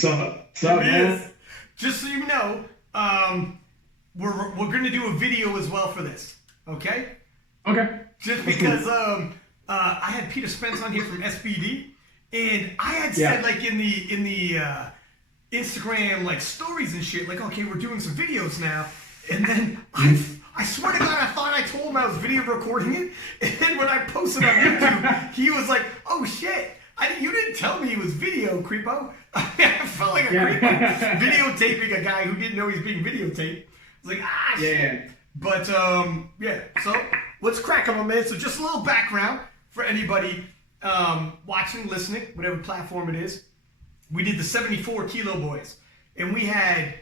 So man. Just so you know, we're going to do a video as well for this. Okay. Okay. Just because I had Peter Spence on here from SPD, and I had said like in the Instagram like stories and shit, like, okay, we're doing some videos now, and then I swear to God, I thought I told him I was video recording it, and then when I posted on YouTube, he was like, "Oh shit, you didn't tell me it was video, creepo." I felt like a creepo videotaping a guy who didn't know he was being videotaped. I was like, shit. Yeah. But so let's crack on, my man. So just a little background for anybody watching, listening, whatever platform it is. We did the 74 Kilo Boys, and we had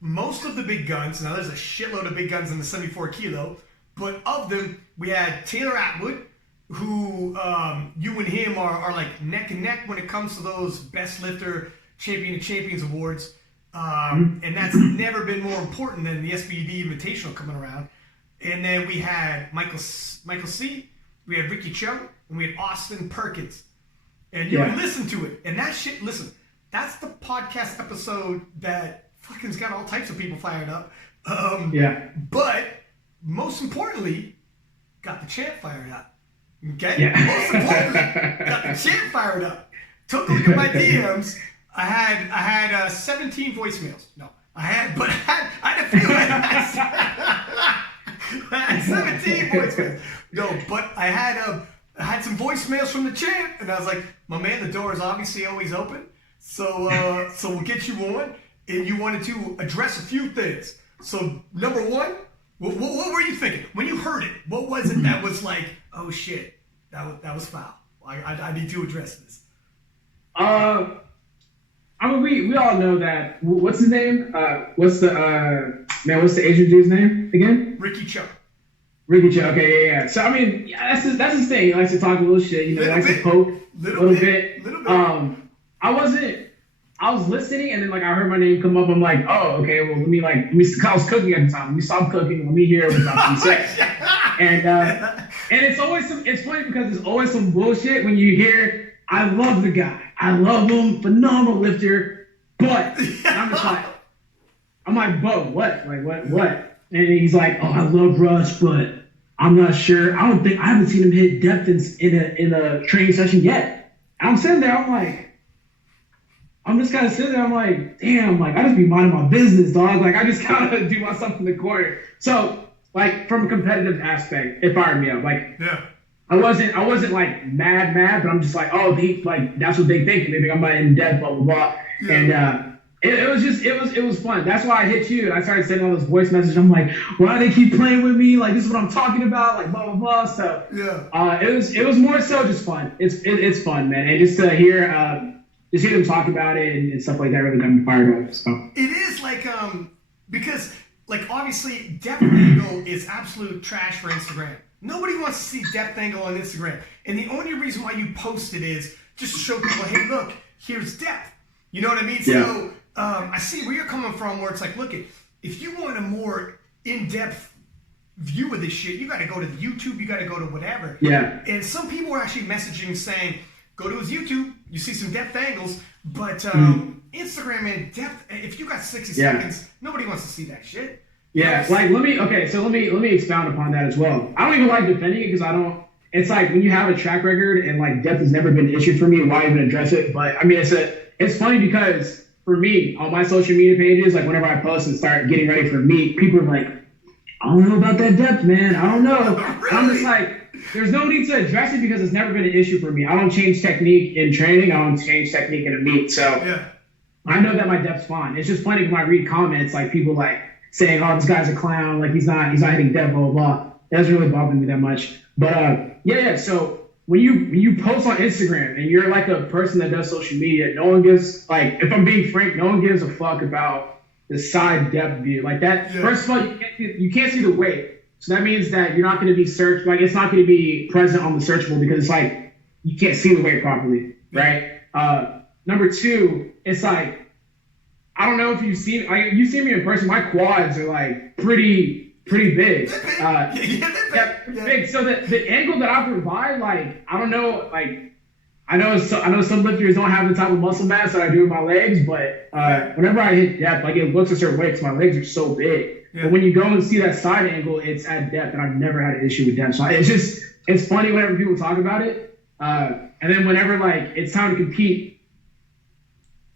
most of the big guns. Now there's a shitload of big guns in the 74 Kilo, but of them we had Taylor Atwood, who you and him are like neck and neck when it comes to those Best Lifter Champion of Champions awards. And that's never been more important than the SPD Invitational coming around. And then we had Michael C., we had Ricky Chung, and we had Austin Perkins. And you would listen to it. And that shit, listen, that's the podcast episode that fucking's got all types of people fired up. But most importantly, got the champ fired up. Okay? Yeah. Most importantly, got the champ fired up. Took a look at my DMs. I had 17 voicemails. No, I had a few. I had 17 voicemails. No, but I had some voicemails from the champ, and I was like, my man, the door is obviously always open. So we'll get you on, and you wanted to address a few things. So number one, what were you thinking when you heard it? What was it that was like, oh shit, that was foul? I need to address this. I mean, we all know that. What's his name? What's the Asian dude's name again? Ricky Chung. Ricky Chung. Okay, yeah. So I mean, that's his thing. He likes to talk a little shit. You know, he likes to poke a little bit. I was listening, and then like I heard my name come up. I'm like, oh, okay. Well, let me. I was cooking at the time. Let me stop cooking. Let me hear what's up to say. And it's always it's funny because there's always some bullshit when you hear. I love the guy. I love him. Phenomenal lifter. But I'm just like, Bo, what? Like, what? And he's like, oh, I love Russ, but I'm not sure. I haven't seen him hit depth in a training session yet. And I'm sitting there, I'm just kind of sitting there. I'm like, damn, like, I just be minding my business, dog. Like, I just kind of do myself in the corner. So, like, from a competitive aspect, it fired me up. Like, I wasn't like mad, but I'm just like, oh, that's what they think. They think I'm not in depth, blah, blah, blah. Yeah. And it was fun. That's why I hit you. I started sending all those voice messages. I'm like, why do they keep playing with me? Like, this is what I'm talking about, like, blah, blah, blah. So it was more so just fun. It's fun, man. And just to hear them talk about it and stuff like that really got me fired up. So it is like because like obviously depth angle is absolute trash for Instagram. Nobody wants to see depth angle on Instagram. And the only reason why you post it is just to show people, hey, look, here's depth. You know what I mean? Yeah. So I see where you're coming from, where it's like, look, if you want a more in-depth view of this shit, you got to go to the YouTube, you got to go to whatever. Yeah. And some people were actually messaging saying, go to his YouTube, you see some depth angles, but Instagram and depth, if you got 60 seconds, nobody wants to see that shit. Yeah, like let me expound upon that as well. I don't even like defending it because it's like when you have a track record and like depth has never been an issue for me, why even address it? But I mean it's funny because for me, on my social media pages, like whenever I post and start getting ready for meet, people are like, I don't know about that depth, man. I don't know. Really? I'm just like, there's no need to address it because it's never been an issue for me. I don't change technique in training. I don't change technique in a meet. So I know that my depth's fine. It's just funny when I read comments like people like saying, oh, this guy's a clown, like he's not hitting depth, blah, blah, blah. That doesn't really bother me that much. But so when you post on Instagram and you're like a person that does social media, no one gives, like, if I'm being frank, no one gives a fuck about the side depth view. Like that, first of all, you can't see the weight. So that means that you're not going to be searched, like it's not going to be present on the searchable because it's like, you can't see the weight properly, right? Number two, it's like, I don't know if you've seen me in person. My quads are like pretty big. Big. So the angle that I provide, like I don't know, like I know some lifters don't have the type of muscle mass that I do with my legs, but whenever I hit depth, like it looks a certain way because my legs are so big. Yeah. But when you go and see that side angle, it's at depth, and I've never had an issue with depth. So it's funny whenever people talk about it, and then whenever like it's time to compete.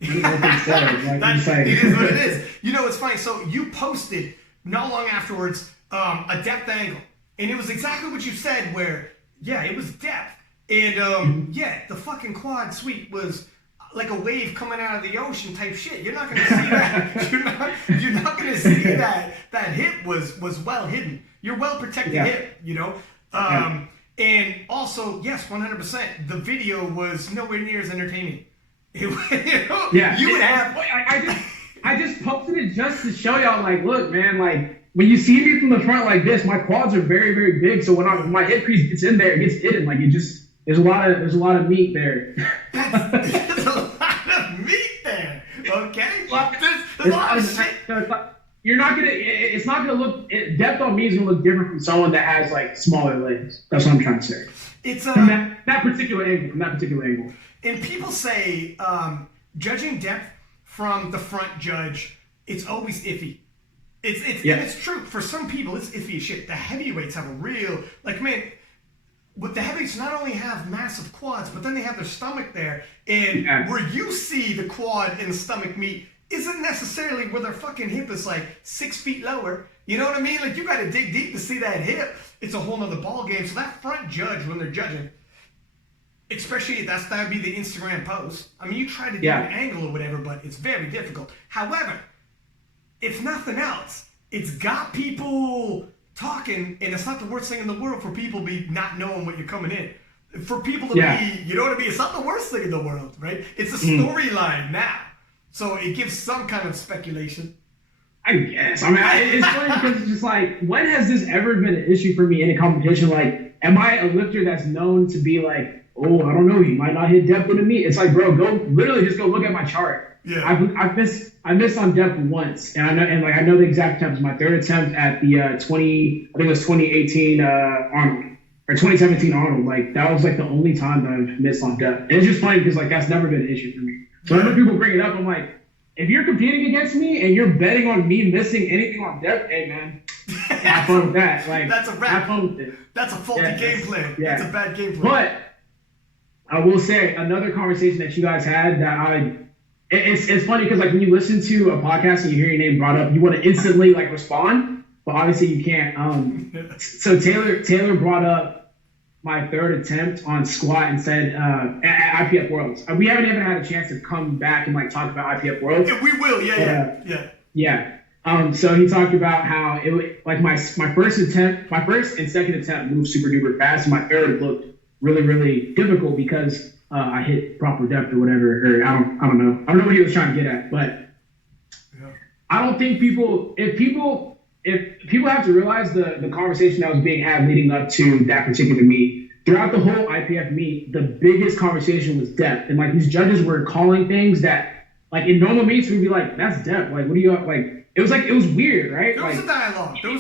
It is what it is. You know, it's funny. So you posted not long afterwards a depth angle, and it was exactly what you said. Where it was depth. And the fucking quad sweep was like a wave coming out of the ocean type shit. You're not gonna see that. You're not gonna see that. That hip was well hidden. You're well protected hip, you know. And also, yes, 100%. The video was nowhere near as entertaining. You would have. I just posted it just to show y'all, like, look, man, like. When you see me from the front like this, my quads are very, very big. So when my hip crease gets in there, it gets hidden. Like there's a lot of meat there. There's a lot of meat there. Okay. There's a lot of shit. You're not gonna. It's not gonna look. Depth on me is gonna look different from someone that has like smaller legs. That's what I'm trying to say. It's from that particular angle. From that particular angle. And people say judging depth from the front judge, it's always iffy. And it's true. For some people, it's iffy as shit. The heavyweights have a real, like, man, with the heavyweights not only have massive quads, but then they have their stomach there. And where you see the quad and the stomach meet isn't necessarily where their fucking hip is like 6 feet lower. You know what I mean? Like, you got to dig deep to see that hip. It's a whole nother ball game. So that front judge, when they're judging, especially that would be the Instagram post. I mean, you try to do an angle or whatever, but it's very difficult. However, if nothing else, it's got people talking, and it's not the worst thing in the world for people to be not knowing what you're coming in. For people to be, you know what I mean? It's not the worst thing in the world, right? It's a storyline now. So it gives some kind of speculation. I guess. I mean, it's funny because it's just like, when has this ever been an issue for me in a competition? Like, am I a lifter that's known to be like, oh, I don't know, he might not hit depth into me? It's like, bro, literally just go look at my chart. Yeah, I missed on depth once, and I know the exact attempt. My third attempt at the 2018 Arnold or 2017 Arnold. Like that was like the only time that I've missed on depth. And it's just funny because like that's never been an issue for me. So whenever people bring it up, I'm like, if you're competing against me and you're betting on me missing anything on depth, hey man, have fun with that. Like that's a wrap. Have fun with it. That's a faulty game plan. Yeah. That's a bad game plan. But I will say another conversation that you guys had that It's funny because like when you listen to a podcast and you hear your name brought up, you want to instantly like respond, but obviously you can't. So Taylor brought up my third attempt on squat and said at IPF Worlds. We haven't even had a chance to come back and like talk about IPF Worlds. Yeah, we will. Yeah. So he talked about how it like my first and second attempt moved super duper fast, and my third looked really, really difficult because I hit proper depth or whatever, or I don't know. I don't know what he was trying to get at, but I don't think if people have to realize the conversation that was being had leading up to that particular meet, throughout the whole IPF meet, the biggest conversation was depth. And like these judges were calling things that like in normal meets we'd be like, that's depth. Like, what do you like? It was weird, right? There was a dialogue. Yeah, it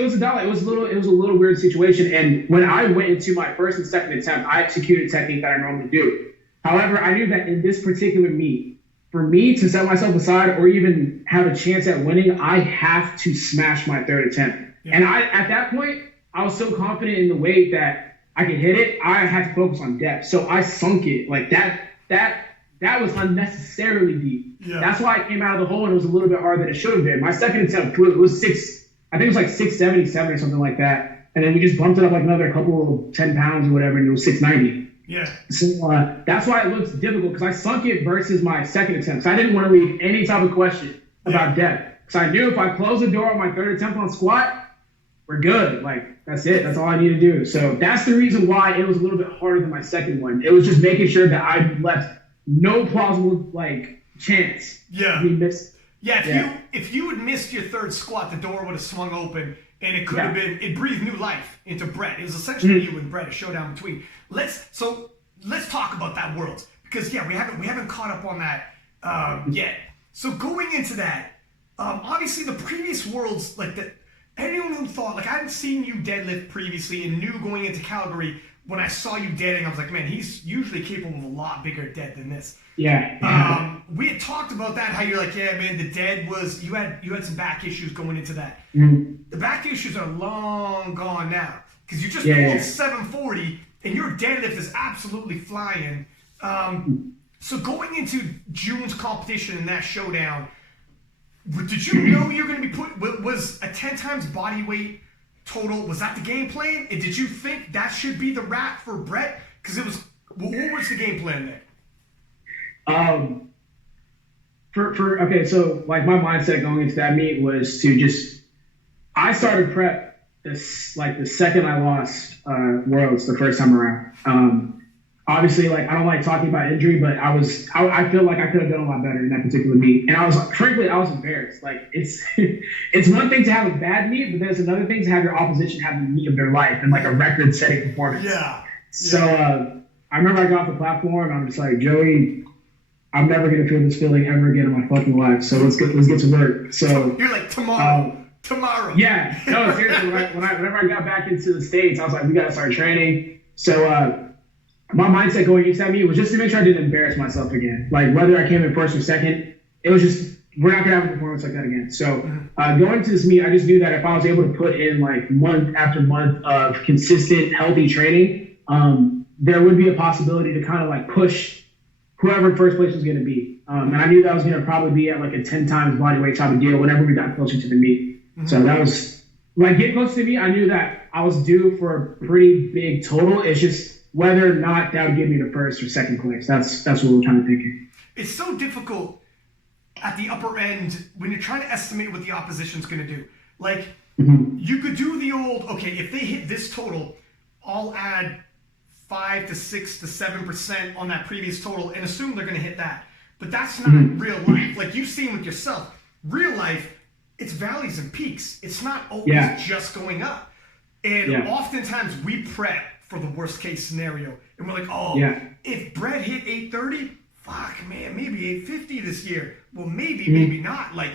was a dialogue. It was a little weird situation. And when I went into my first and second attempt, I executed a technique that I normally do. However, I knew that in this particular meet, for me to set myself aside or even have a chance at winning, I have to smash my third attempt. Yeah. And at that point, I was so confident in the weight that I could hit it. I had to focus on depth. So I sunk it like that. That was unnecessarily deep. Yeah. That's why I came out of the hole and it was a little bit harder than it should have been. My second attempt was 677 or something like that. And then we just bumped it up like another couple of 10 pounds or whatever, and it was 690. Yeah. So that's why it looks difficult, because I sunk it versus my second attempt. So I didn't want to leave any type of question about depth. So I knew if I close the door on my third attempt on squat, we're good. Like, that's it. That's all I need to do. So that's the reason why it was a little bit harder than my second one. It was just making sure that I left no plausible like chance. Yeah. To be missed. Yeah. If you had missed your third squat, the door would have swung open, and it could have been. It breathed new life into Brett. It was essentially you and Brett, a showdown between. Let's talk about that Worlds, because we haven't caught up on that yet. So going into that, obviously the previous Worlds, like that, anyone who thought, like, I hadn't seen you deadlift previously and knew going into Calgary when I saw you deading, I was like, man, he's usually capable of a lot bigger dead than this. Yeah. We had talked about that, how you're like, yeah, man, the dead was, you had some back issues going into that. The back issues are long gone now, because you just pulled 740 and your deadlift is absolutely flying. So going into June's competition in that showdown, did you know you were going to be was a 10 times body weight total, was that the game plan? And did you think that should be the wrap for Brett? Because it was, what was the game plan there? Okay, so like my mindset going into that meet was to just, I started prep this like the second I lost Worlds the first time around. Obviously, like I don't like talking about injury, but I feel like I could have done a lot better in that particular meet, and I was embarrassed. Like it's one thing to have a bad meet, but there's another thing to have your opposition have the meet of their life and like a record-setting performance. Yeah. So I remember I got off the platform, and I'm just like, Joey, I'm never gonna feel this feeling ever again in my fucking life. So let's get to work. So you're like tomorrow. Yeah. No, seriously. Whenever I got back into the States, I was like, we gotta start training. So my mindset going into that meet was just to make sure I didn't embarrass myself again. Like whether I came in first or second, it was just, we're not gonna have a performance like that again. So going into this meet, I just knew that if I was able to put in like month after month of consistent, healthy training, there would be a possibility to kind of like push whoever first place was gonna be. And I knew that was gonna probably be at like a 10 times body weight type of deal whenever we got closer to the meet. So that was, like getting close to the meet, I knew that I was due for a pretty big total. It's just whether or not that would give me the first or second place. That's what we're trying to think. It's so difficult at the upper end when you're trying to estimate what the opposition's going to do. Like, you could do the old, okay, if they hit this total, I'll add 5 to 6 to 7% on that previous total and assume they're going to hit that. But that's not real life. Like you've seen with yourself, real life, it's valleys and peaks. It's not always just going up. And oftentimes we prep for the worst case scenario. And we're like, if Brett hit 830, fuck man, maybe 850 this year. Well, maybe not. Like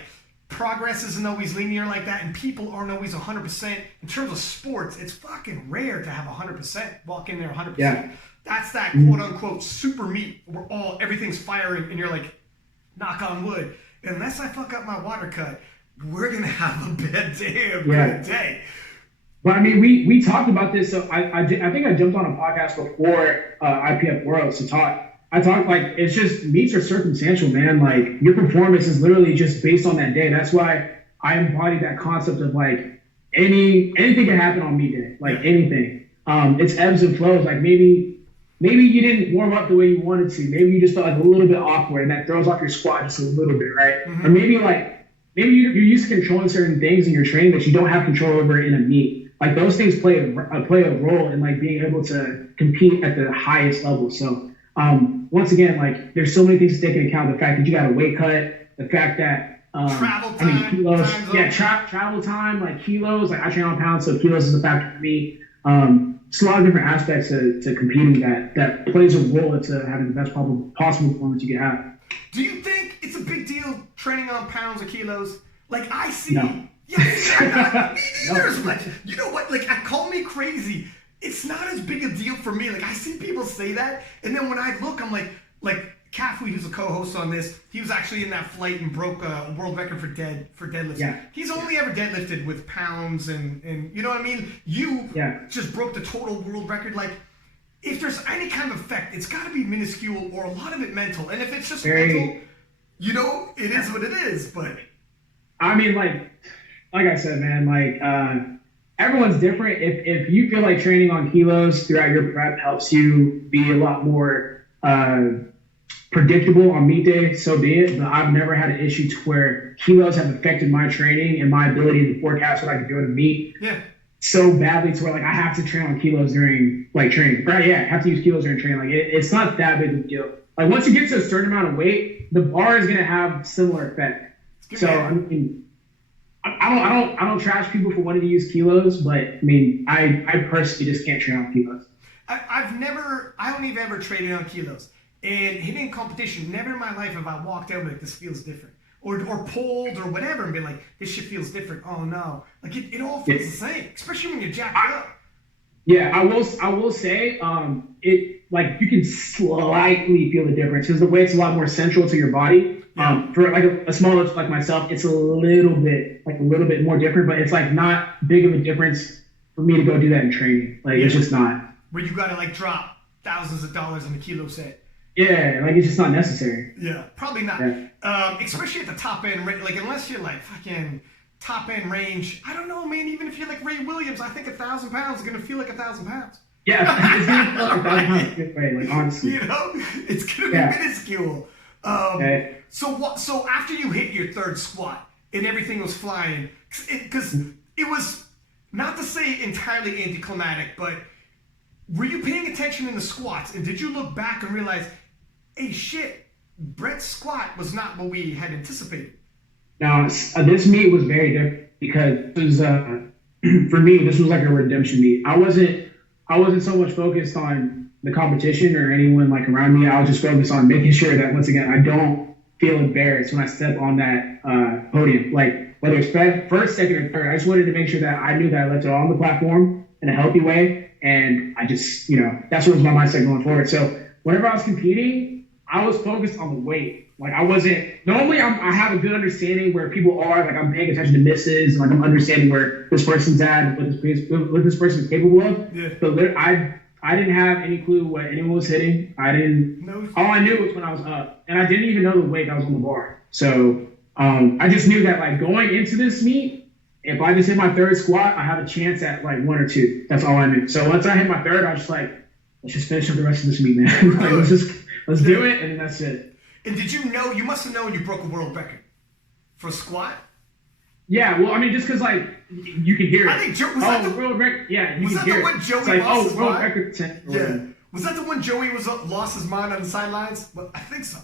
progress isn't always linear like that, and people aren't always 100%. In terms of sports, it's fucking rare to have 100%, walk in there 100%. Yeah. That's that quote unquote super meet where everything's firing and you're like, knock on wood, unless I fuck up my water cut, we're gonna have a bad day. But I mean, we talked about this. So I think I jumped on a podcast before IPF Worlds to talk. I talked like it's just meets are circumstantial, man. Like your performance is literally just based on that day. That's why I embody that concept of like anything can happen on meet day, like anything. It's ebbs and flows. Like maybe you didn't warm up the way you wanted to. Maybe you just felt like a little bit awkward, and that throws off your squat just a little bit, right? Or maybe you're used to controlling certain things in your training that you don't have control over in a meet. Like those things play a role in like being able to compete at the highest level. So once again, like there's so many things to take into account. The fact that you got a weight cut, the fact that travel time, kilos, travel time, like kilos. Like I train on pounds, so kilos is a factor for me. It's a lot of different aspects to competing that plays a role into having the best possible performance you can have. Do you think it's a big deal training on pounds or kilos? Like I see. No. Yes, no. You know what? Like, call me crazy. It's not as big a deal for me. Like, I see people say that, and then when I look, I'm like Cafu, who's a co-host on this, he was actually in that flight and broke a world record for deadlifts. Yeah. He's only ever deadlifted with pounds, and you know what I mean? You just broke the total world record. Like, if there's any kind of effect, it's got to be minuscule or a lot of it mental. And if it's just mental, you know, it is what it is. But I mean, like I said, man, like everyone's different. If you feel like training on kilos throughout your prep helps you be a lot more predictable on meet day, so be it. But I've never had an issue to where kilos have affected my training and my ability to forecast what I can do at a meet so badly to where like I have to train on kilos during like training. Right? Yeah, I have to use kilos during training. Like it's not that big of a deal. Like once you get to a certain amount of weight, the bar is gonna have similar effect. So I mean, I don't trash people for wanting to use kilos, but I mean, I personally just can't train on kilos. I only have ever traded on kilos. And hitting competition, never in my life have I walked out like this feels different. Or pulled or whatever and been like, this shit feels different. Oh no. Like it all feels the same, especially when you're jacked up. Yeah, I will say, it like you can slightly feel the difference because the weight's a lot more central to your body. Yeah. For like a smaller like myself, it's a little bit more different, but it's like not big of a difference for me to go do that in training. Like it's just not. Where you gotta like drop thousands of dollars on a kilo set. Yeah, like it's just not necessary. Yeah, probably not. Yeah. Especially at the top end, like unless you're like fucking top end range. I don't know, man. Even if you're like Ray Williams, I think 1,000 pounds is gonna feel like 1,000 pounds. Yeah, it's gonna feel like 1,000 pounds way, like honestly. You know, it's gonna be minuscule. Okay. So after you hit your third squat and everything was flying, because it was not to say entirely anticlimactic, but were you paying attention in the squats and did you look back and realize, hey shit, Brett's squat was not what we had anticipated? Now this meet was very different because it was for me this was like a redemption meet. I wasn't so much focused on the competition or anyone like around me. I was just focused on making sure that once again I don't feel embarrassed when I step on that podium. Like whether it's first, second, or third, I just wanted to make sure that I knew that I left it all on the platform in a healthy way. And I just, that's what was my mindset going forward. So whenever I was competing, I was focused on the weight. Like I wasn't, normally I have a good understanding where people are, like I'm paying attention to misses, and like I'm understanding where this person's at, what this person is capable of. Yeah. So I didn't have any clue what anyone was hitting. All I knew was when I was up, and I didn't even know the weight that was on the bar. So I just knew that like going into this meet, if I just hit my third squat, I have a chance at like 1 or 2. That's all I knew. So once I hit my third, I was just like, let's just finish up the rest of this meet, man. Like, let's do it, and then that's it. And did you know, you must have known you broke a world record for squat? Yeah, well, I mean, just because like you can hear it. I think was that the world record? Yeah, you was can that hear the one Joey it's like, lost his world mind? record 10. Yeah. Was that the one Joey lost his mind on the sidelines? Well, I think so.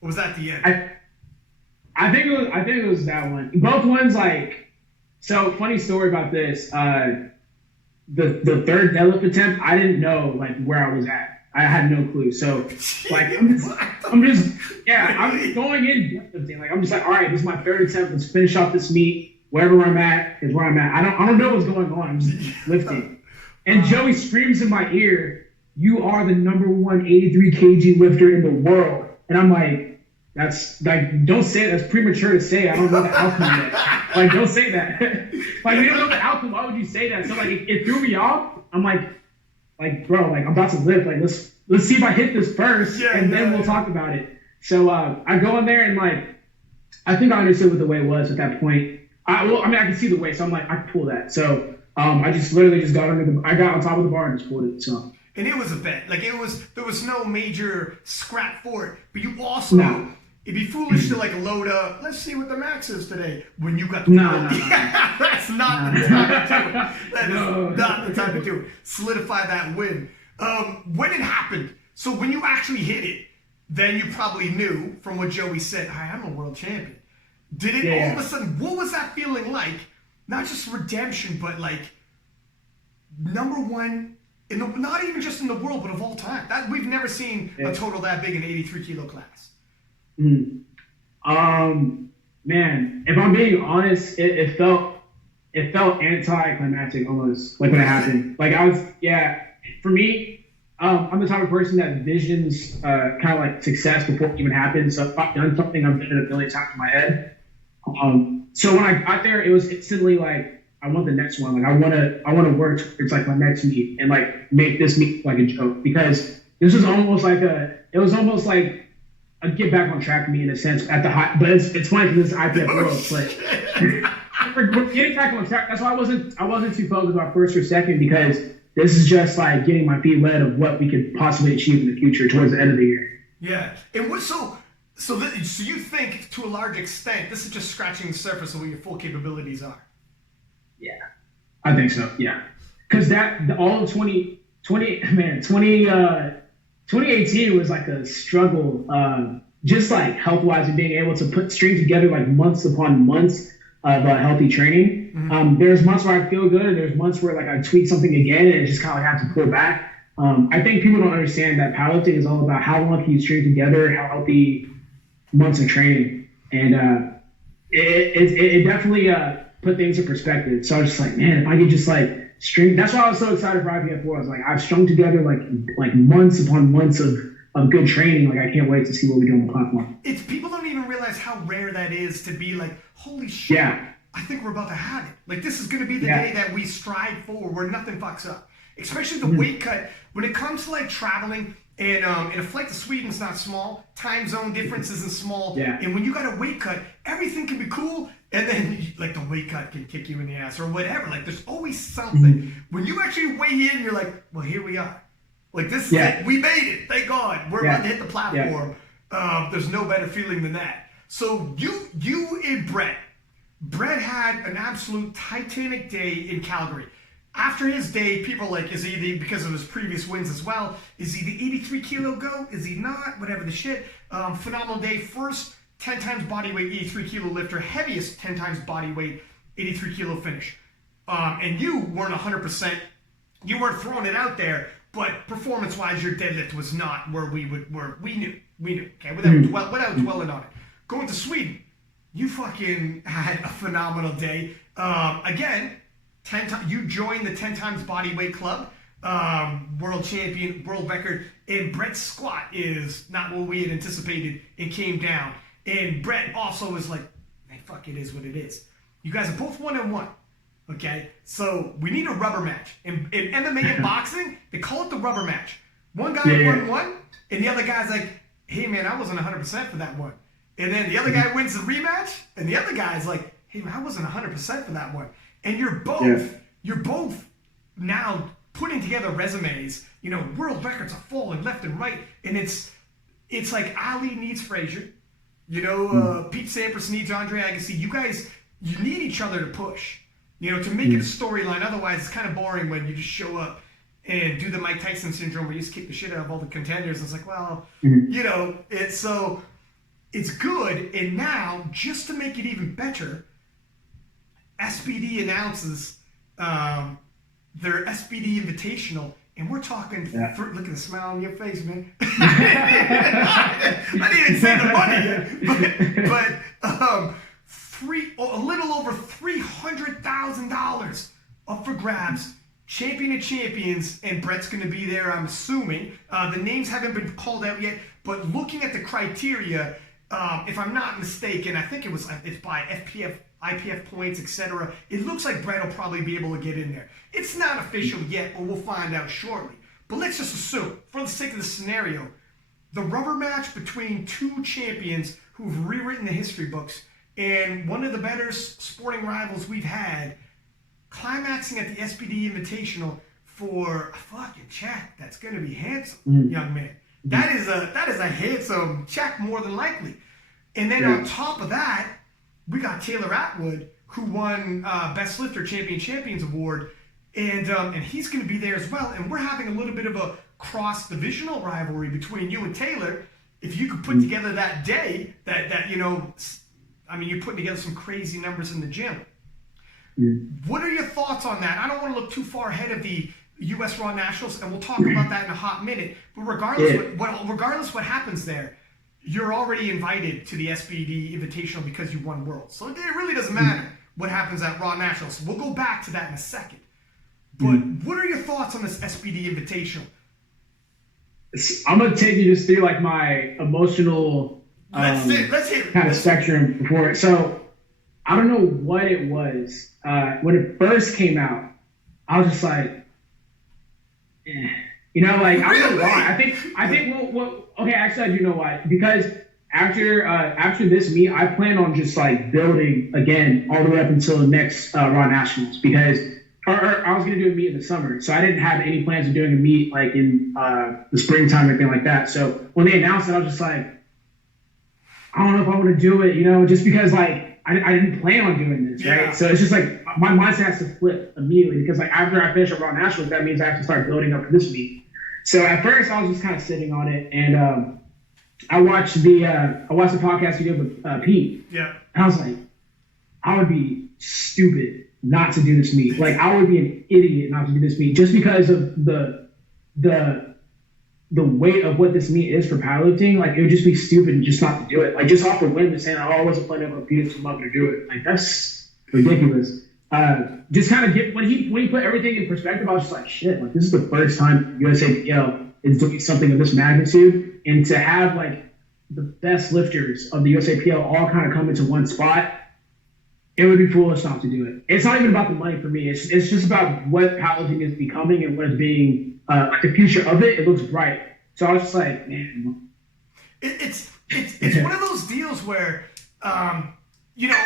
Or was that the end? I think it was that one. Both ones like. So funny story about this. The third deadlift attempt, I didn't know like where I was at. I had no clue. So like I'm going in deadlifting. Like I'm just like, all right, this is my third attempt. Let's finish off this meet. Wherever I'm at is where I'm at. I don't know what's going on. I'm just lifting. And Joey screams in my ear, "You are the number 1 83 kg lifter in the world." And I'm like, that's like, don't say it. That's premature to say. I don't know the outcome yet. Like, don't say that. Like, we don't know the outcome. Why would you say that? So like, it threw me off. I'm like, bro, like I'm about to lift. Like, let's see if I hit this first, and then we'll talk about it. So I go in there and like, I think I understood what the weight was at that point. I can see the weight, so I'm like, I can pull that. So I just literally just got I got on top of the bar and just pulled it. So. And it was a bet. Like there was no major scrap for it. But you also. It'd be foolish to like load up. Let's see what the max is today. When you got the that's not the time to do it. That is not the time to do it. Solidify that win. When it happened, so when you actually hit it, then you probably knew from what Joey said, "Hi, I'm a world champion." Did it all of a sudden? What was that feeling like? Not just redemption, but like number 1 in the, not even just in the world, but of all time. That we've never seen a total that big in 83 kilo class. Man, if I'm being honest, it felt anticlimactic almost, like when it happened. Like for me, I'm the type of person that visions kind of like success before it even happens. So if I've done something, I've done it a million times in my head. So when I got there, it was instantly like, I want the next one. Like I want to work towards like my next meet and like make this meet like a joke, because this was almost like a get back on track for me in a sense at the high, but it's funny because this is IPF world, but we're getting back on track. That's why I wasn't too focused about first or second, because this is just like getting my feet wet of what we could possibly achieve in the future towards the end of the year. Yeah, and what so you think to a large extent this is just scratching the surface of what your full capabilities are? Yeah, I think so. Yeah, because all of 2018 was like a struggle, just like health-wise, and being able to string together like months upon months of healthy training. Mm-hmm. There's months where I feel good, and there's months where like I tweak something again, and it just kind of like have to pull back. I think people don't understand that powerlifting is all about how long can you string together, how healthy months of training, and it definitely put things in perspective. So I was just like, man, if I could just like string. That's why I was so excited for IPF4. I was like, I've strung together like months upon months of good training. Like I can't wait to see what we do on the platform. It's people don't even realize how rare that is to be like, holy shit. Yeah. I think we're about to have it. Like this is going to be the day that we strive for, where nothing fucks up. Especially the weight cut. When it comes to like traveling, and a flight to Sweden's not small. Time zone difference isn't small. Yeah. And when you got a weight cut, everything can be cool. And then like the weight cut can kick you in the ass or whatever. Like there's always something. When you actually weigh in, you're like, well, here we are. Like this is it. We made it. Thank God. We're about to hit the platform. There's no better feeling than that. So you and Brett had an absolute titanic day in Calgary. After his day, people are like, is he, because of his previous wins as well, is he the 83 kilo GOAT? Is he not? Whatever the shit. Phenomenal day. First 10 times body weight, 83 kilo lifter. Heaviest 10 times body weight, 83 kilo finish. And you weren't 100%. You weren't throwing it out there, but performance-wise, your deadlift was not where we knew. Okay, without dwelling on it. Going to Sweden, you fucking had a phenomenal day. Again, 10 times you joined the 10 times body weight club, world champion, world record, and Brett's squat is not what we had anticipated. It came down, and Brett also was like, "Man, fuck, it is what it is." You guys are both 1-1. Okay, so we need a rubber match. In MMA and boxing, they call it the rubber match. One guy won one, and the other guy's like, "Hey man, I wasn't 100% for that one." And then the other guy wins the rematch, and the other guy's like, "Hey man, I wasn't 100% for that one." And you're both now putting together resumes. You know, world records are falling left and right, and it's like Ali needs Frazier. You know, Pete Sampras needs Andre Agassi. You guys, you need each other to push. You know, to make it a storyline. Otherwise, it's kind of boring when you just show up and do the Mike Tyson syndrome where you just kick the shit out of all the contenders. It's like, well, you know, it's good. And now, just to make it even better, SPD announces their SPD Invitational, and we're talking. Look at the smile on your face, man. I didn't even say the money yet, but a little over $300,000 up for grabs. Champion of Champions, and Brett's going to be there, I'm assuming. The names haven't been called out yet, but looking at the criteria, if I'm not mistaken, I think it's by IPF points, etc. It looks like Brett will probably be able to get in there. It's not official yet, but we'll find out shortly. But let's just assume, for the sake of the scenario, the rubber match between two champions who've rewritten the history books and one of the better sporting rivals we've had, climaxing at the SPD Invitational for a fucking check that's going to be handsome, young man. That is a handsome check, more than likely. And then on top of that, we got Taylor Atwood, who won Best Lifter Champions Award, and he's going to be there as well. And we're having a little bit of a cross-divisional rivalry between you and Taylor. If you could put together that day, that you know, I mean, you're putting together some crazy numbers in the gym. What are your thoughts on that? I don't want to look too far ahead of the U.S. Raw Nationals, and we'll talk about that in a hot minute. But regardless what happens there, you're already invited to the SPD Invitational because you won Worlds. So it really doesn't matter what happens at Raw Nationals. We'll go back to that in a second. But what are your thoughts on this SPD Invitational? I'm going to take you just through like my emotional let's hear it. Kind of spectrum before it. So I don't know what it was. When it first came out, I was just like, you know, like, I don't know why. I think okay, actually I do know why. Because after this meet, I plan on just like building again all the way up until the next Raw Nationals, because or I was gonna do a meet in the summer, so I didn't have any plans of doing a meet like in the springtime or anything like that. So when they announced it, I was just like, I don't know if I want to do it, you know, just because like I didn't plan on doing this, right? So it's just like my mindset has to flip immediately, because like after I finish a Raw Nationals, that means I have to start building up for this meet. So at first I was just kind of sitting on it, and I watched the podcast you did with Pete. Yeah. And I was like, I would be stupid not to do this meet. Like I would be an idiot not to do this meet, just because of the weight of what this meet is for powerlifting. Like it would just be stupid just not to do it. Like just off the whim, just saying, oh, I wasn't planning on Pete to come up to do it. Like that's ridiculous. just kind of get when he put everything in perspective, I was just like, shit, like this is the first time USAPL is doing something of this magnitude, and to have like the best lifters of the USAPL all kind of come into one spot, it would be foolish not to do it. It's not even about the money for me. It's just about what powerlifting is becoming and what is being like the future of it. It looks bright. So I was just like, man, it's one of those deals where you know,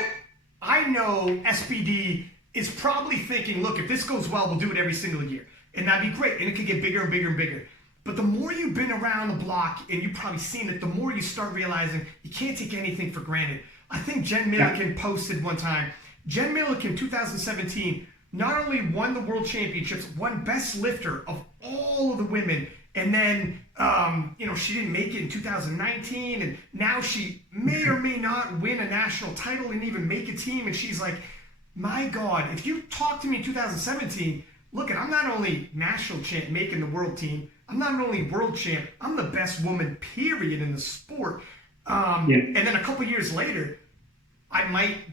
I know SPD is probably thinking, look, if this goes well, we'll do it every single year, and that'd be great, and it could get bigger and bigger and bigger. But the more you've been around the block and you've probably seen it, the more you start realizing you can't take anything for granted. I think Jen Milliken posted one time, Jen Milliken 2017 not only won the world championships, won best lifter of all of the women, and then you know, she didn't make it in 2019, and now she may or may not win a national title and even make a team, and she's like, my God, if you talk to me in 2017, look, I'm not only national champ making the world team, I'm not only world champ, I'm the best woman, period, in the sport. And then a couple years later,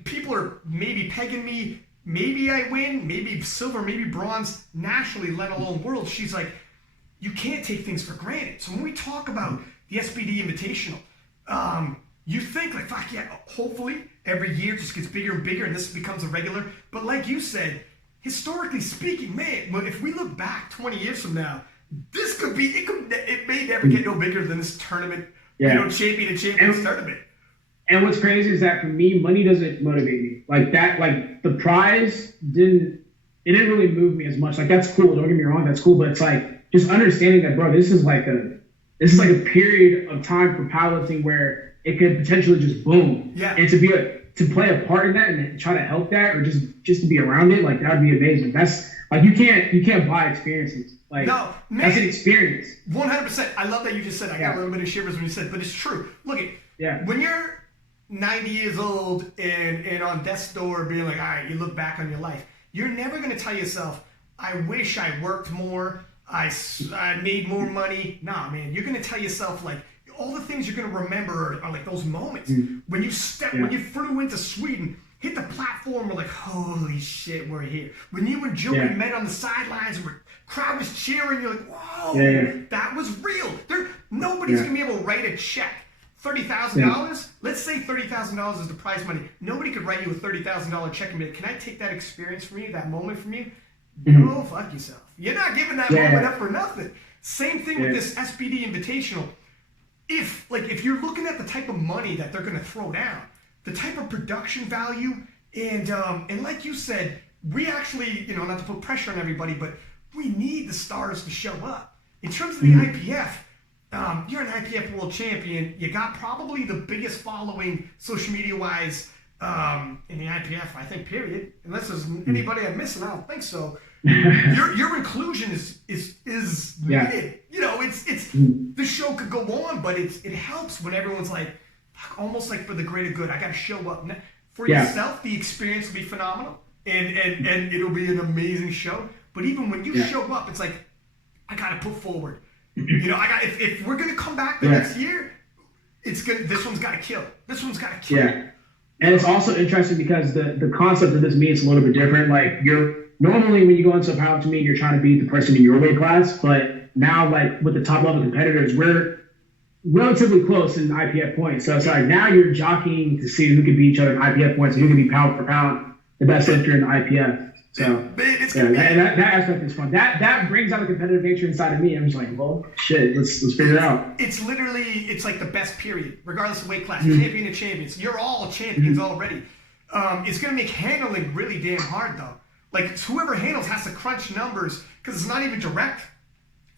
people are maybe pegging me, maybe I win, maybe silver, maybe bronze, nationally, let alone world. She's like, you can't take things for granted. So when we talk about the SPD Invitational, you think like, fuck yeah, hopefully every year just gets bigger and bigger and this becomes a regular. But like you said, historically speaking, man, if we look back 20 years from now, this could be, it may never get no bigger than this tournament, you know, champion to champions tournament. And what's crazy is that for me, money doesn't motivate me. Like that, like the prize didn't really move me as much. Like that's cool, don't get me wrong, that's cool, but it's like just understanding that, bro, this is like a period of time for powerlifting where it could potentially just boom. Yeah. And to play a part in that and try to help that, or just to be around it, like that would be amazing. That's like you can't buy experiences. Like no, man, that's an experience. 100%. I love that you just said. I got a little bit of shivers when you said, but it's true. Look at when you're 90 years old and on death's door being like, all right, you look back on your life, you're never going to tell yourself, I wish I worked more, I made more money. Nah, man, you're going to tell yourself like all the things you're going to remember are like those moments when you when you flew into Sweden, hit the platform, we're like, holy shit, we're here. When you and Joey met on the sidelines, the crowd was cheering, you're like, whoa, that was real. Nobody's going to be able to write a check. $30,000? Let's say $30,000 is the prize money. Nobody could write you a $30,000 check and be like, can I take that experience from you, that moment from you? No, fuck yourself. You're not giving that moment up for nothing. Same thing with this SPD Invitational. If you're looking at the type of money that they're going to throw down, the type of production value, and like you said, we actually, you know, not to put pressure on everybody, but we need the stars to show up. In terms of the IPF, you're an IPF world champion. You got probably the biggest following social media wise in the IPF, I think, period. Unless there's anybody I'm missing, I don't think so. Your inclusion is needed. You know, it's the show could go on, but it helps when everyone's like, almost like for the greater good, I got to show up. For yourself, the experience will be phenomenal, and it'll be an amazing show. But even when you show up, it's like, I got to put forward. You know, if we're gonna come back the next year, it's good. This one's got to kill. This one's got to kill. Yeah, and it's also interesting because the concept of this meet is a little bit different. Like normally when you go into a powerlifting meet, you're trying to beat the person in your weight class, but now like with the top level competitors, we're relatively close in IPF points. So it's like now you're jockeying to see who can beat each other in IPF points and who can be pound for pound the best lifter in the IPF. So that aspect is fun. That brings out a competitive nature inside of me. I'm just like, well, shit, let's figure it out. It's literally, it's like the best period, regardless of weight class. Champion of champions. You're all champions already. It's gonna make handling really damn hard though. Like whoever handles has to crunch numbers because it's not even direct,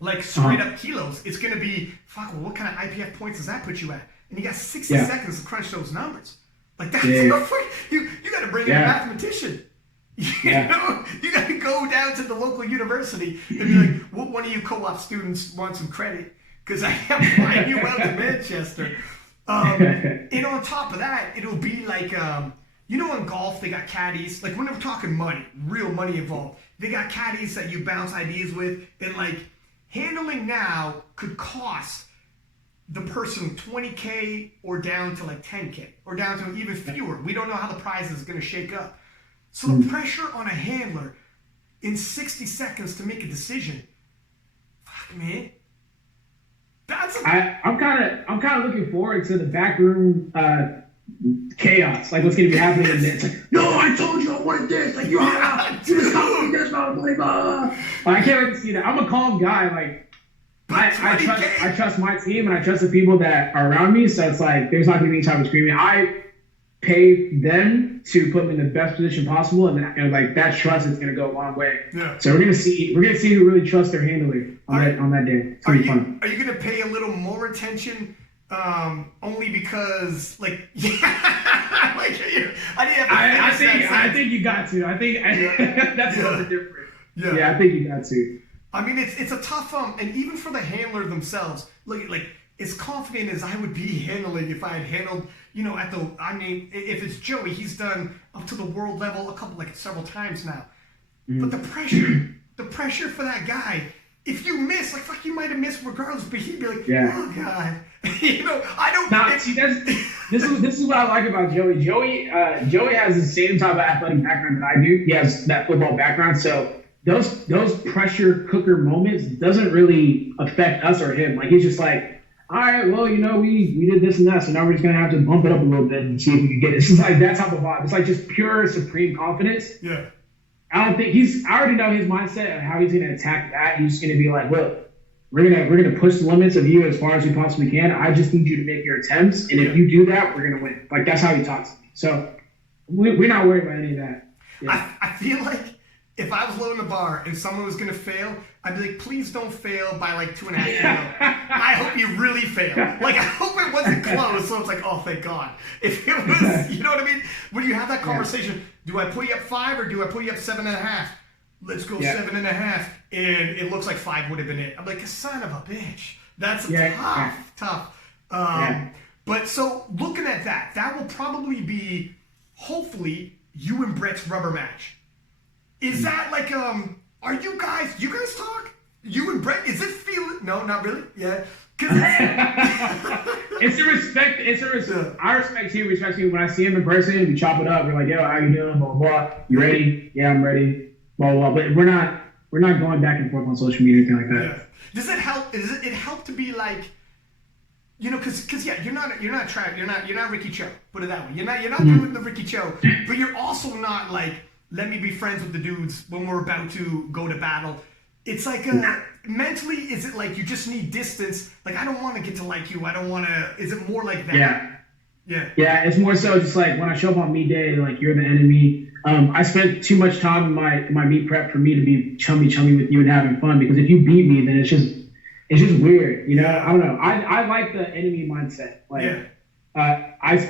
like straight up kilos. It's gonna be fuck. Well, what kind of IPF points does that put you at? And you got 60 seconds to crunch those numbers. Like that's you got to bring in a mathematician. You know, you got to go down to the local university and be like, what one of you co-op students want some credit? Because I am flying you out to Manchester. And on top of that, it'll be like, you know, in golf, they got caddies. Like when we're talking money, real money involved, they got caddies that you bounce ideas with. And like handling now could cost the person $20K or down to like $10K or down to even fewer. We don't know how the prize is going to shake up. So the pressure on a handler in 60 seconds to make a decision, fuck, man. I'm kind of looking forward to the backroom chaos, like what's gonna be happening in there. It's like, no, I told you I wanted this. Like you just called me this, blah blah blah. I can't wait to see that. I'm a calm guy. Like I trust my team and I trust the people that are around me. So it's like there's not gonna be any type of screaming. I pay them to put me in the best position possible, and like that trust is gonna go a long way. Yeah. So we're gonna see who really trusts their handler on that day. It's gonna be fun. Are you gonna pay a little more attention? Only because, like, yeah, like, I think you got to. I think that's a little bit different. Yeah, I think you got to. I mean, it's a tough and even for the handler themselves, like as confident as I would be handling if I had handled, if it's Joey, he's done up to the world level several times now. But the pressure for that guy. If you miss, like, fuck, you might have missed regardless, but he'd be like, oh, God. I don't... Nah, see, this is what I like about Joey. Joey has the same type of athletic background that I do. He has that football background, so those pressure cooker moments doesn't really affect us or him. Like, he's just like, all right, well, we did this and that, so now we're just going to have to bump it up a little bit and see if we can get it. It's just like that type of vibe. It's like just pure, supreme confidence. Yeah. I already know his mindset and how he's going to attack that. He's just going to be like, look, we're gonna push the limits of you as far as we possibly can. I just need you to make your attempts, and if you do that, we're gonna win. Like that's how he talks to me. So we're not worried about any of that. Yeah. I feel like if I was low in the bar and someone was gonna fail, I'd be like, please don't fail by like 2.5 kilos. I hope you really fail. Like I hope it wasn't close. So it's like, oh, thank God. If it was, you know what I mean? When you have that conversation, do I put you up 5 or do I put you up 7.5? Let's go 7.5, and it looks like 5 would have been it. I'm like, son of a bitch. That's tough. But so looking at that will probably be, hopefully, you and Brett's rubber match. Is that like, are you guys talk? You and Brett, is it feeling? No, not really. Yeah. It's a respect. I respect him. Respect him. When I see him in person, we chop it up. We're like, yo, how you doing? Blah, blah, blah. You ready? Yeah, I'm ready. Blah, blah, blah. But we're not going back and forth on social media or anything like that. Yeah. Does it help? Does it help to be like, because you're not Ricky Cho. Put it that way. You're not doing the Ricky Cho, but you're also not like, let me be friends with the dudes when we're about to go to battle. It's like mentally, is it like you just need distance? Like I don't want to get to like you. I don't want to. Is it more like that? Yeah. It's more so just like when I show up on meet day, like you're the enemy. I spent too much time in my meet prep for me to be chummy with you and having fun, because if you beat me, then it's just weird, I don't know. I like the enemy mindset. Like I just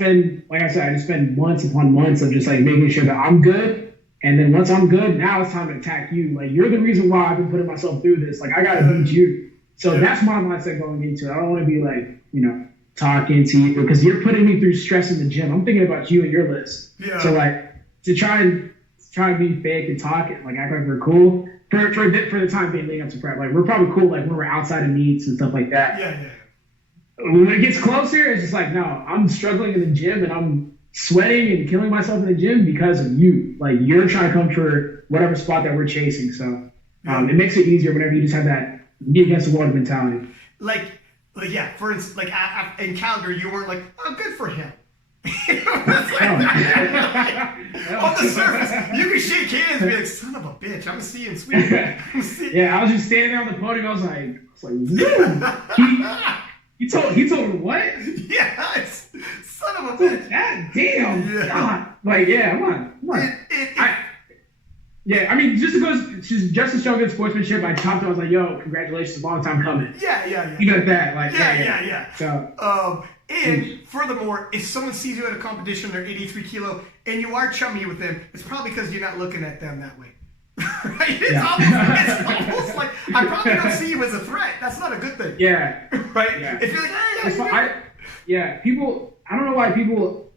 spend months upon months of just like making sure that I'm good, and then once I'm good, now it's time to attack you. Like you're the reason why I've been putting myself through this. Like I gotta beat you. So that's my mindset going into it. I don't want to be like talking to you because you're putting me through stress in the gym. I'm thinking about you and your list. Yeah. So like to try and be fake and talk and like act like we're cool for the time being leading up to prep. Like we're probably cool like when we're outside of meets and stuff like that. Yeah. When it gets closer, it's just like, no, I'm struggling in the gym and I'm sweating and killing myself in the gym because of you. Like you're trying to come for whatever spot that we're chasing. So it makes it easier whenever you just have that be against the wall mentality. Like for instance, like in Calgary, you weren't like, oh, good for him. On the surface, you can shake hands and be like, son of a bitch, I'm seeing sweet. Yeah, I was just standing there on the podium. I was like, he told me what? Yeah, it's son of a bitch. God damn. Yeah. God. Like, come on. I mean, just to show good sportsmanship, I chopped it. I was like, yo, congratulations, long time coming. Yeah. You got that. Like, yeah. So, and furthermore, if someone sees you at a competition, they're 83 kilo, and you are chummy with them, it's probably because you're not looking at them that way. Right? It's almost like I probably don't see you as a threat. That's not a good thing. Yeah. Right? Yeah. If you're like, people, I don't know why people,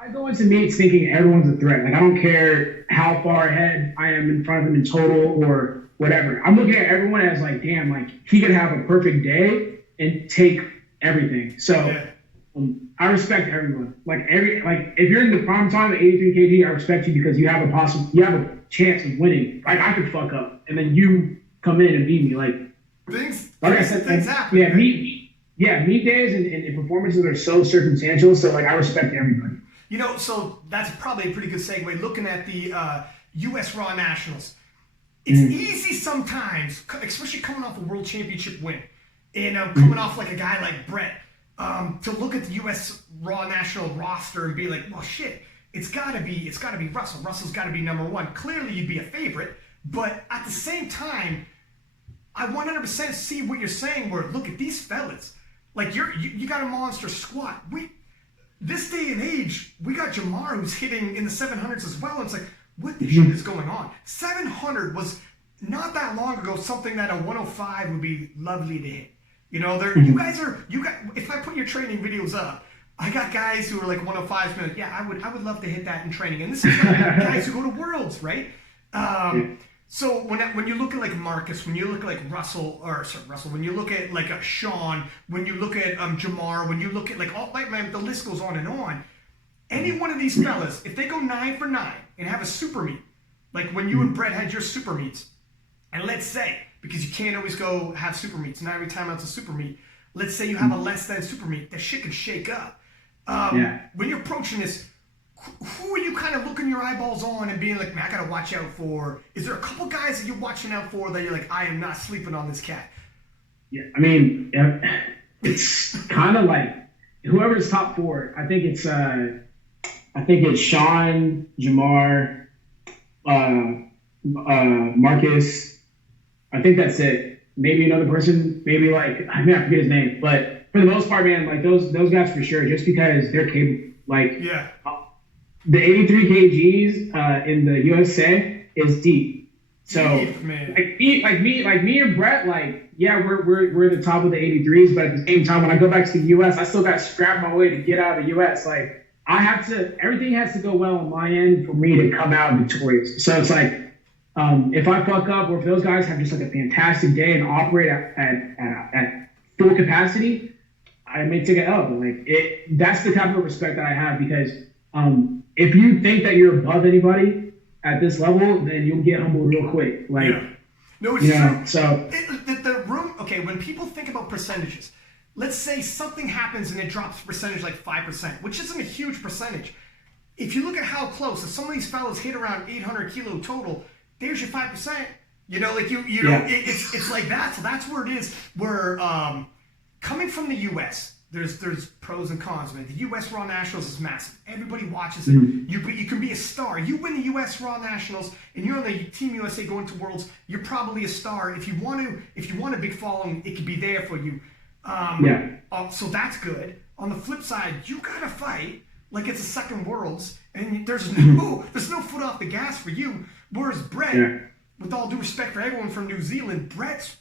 I go into meets thinking everyone's a threat. Like, I don't care how far ahead I am in front of them in total or whatever. I'm looking at everyone as like, damn, like he could have a perfect day and take everything. So I respect everyone. Like if you're in the prime time at 83 kg, I respect you because you have a chance of winning. Like I could fuck up, and then you come in and beat me. Like I said, things happen. Yeah, meet days and performances are so circumstantial. So like I respect everybody. You know, so that's probably a pretty good segue. Looking at the U.S. Raw Nationals, it's easy sometimes, especially coming off a World Championship win, and coming off like a guy like Brett. To look at the U.S. Raw National roster and be like, well, shit, it's gotta be Russell. Russell's gotta be number one. Clearly, you'd be a favorite, but at the same time, I 100% see what you're saying. Where look at these fellas, like you got a monster squad. This day and age, we got Jamar who's hitting in the 700s as well. And it's like, what the shit is going on? 700 was not that long ago something that a 105 would be lovely to hit. You know, you guys. If I put your training videos up, I got guys who are like 105s. Like, yeah, I would love to hit that in training. And this is like guys who go to Worlds, right? So when you look at like Marcus, when you look at like Russell, when you look at like Sean, when you look at Jamar, when you look at like all like man, the list goes on and on. Any one of these fellas, if they go 9 for 9 and have a super meet, like when you and Brett had your super meets, and let's say, because you can't always go have super meets, not every time it's a super meet. Let's say you have a less than super meet, that shit can shake up. When you're approaching this, who are you kind of looking your eyeballs on and being like, man, I gotta watch out for? Is there a couple guys that you're watching out for that you're like, I am not sleeping on this cat? Yeah, I mean, it's kind of like whoever's top 4. I think it's Sean, Jamar, Marcus. I think that's it. Maybe another person. Maybe like I forget his name, but for the most part, man, like those guys for sure. Just because they're capable. Like the 83 kgs in the USA is deep. So like me and Brett, like yeah, we're the top of the 83s, but at the same time, when I go back to the US, I still got to scrap my way to get out of the US. Like everything has to go well on my end for me to come out victorious. So it's like. If I fuck up, or if those guys have just like a fantastic day and operate at full capacity, I may take an L. But like that's the type of respect that I have because if you think that you're above anybody at this level, then you'll get humbled real quick. Like, no, it's true. So the room. Okay, when people think about percentages, let's say something happens and it drops percentage like 5%, which isn't a huge percentage. If you look at how close, if some of these fellas hit around 800 kilo total. There's your 5%. You know, like you know, it's like that. So that's where it is. Where coming from the U.S., there's pros and cons, man. The U.S. Raw Nationals is massive. Everybody watches it. You can be a star. You win the U.S. Raw Nationals, and you're on the Team USA going to Worlds. You're probably a star. If you want a big following, it could be there for you. So that's good. On the flip side, you gotta fight like it's a second Worlds, and there's no foot off the gas for you. Whereas Brett, with all due respect for everyone from New Zealand, Brett's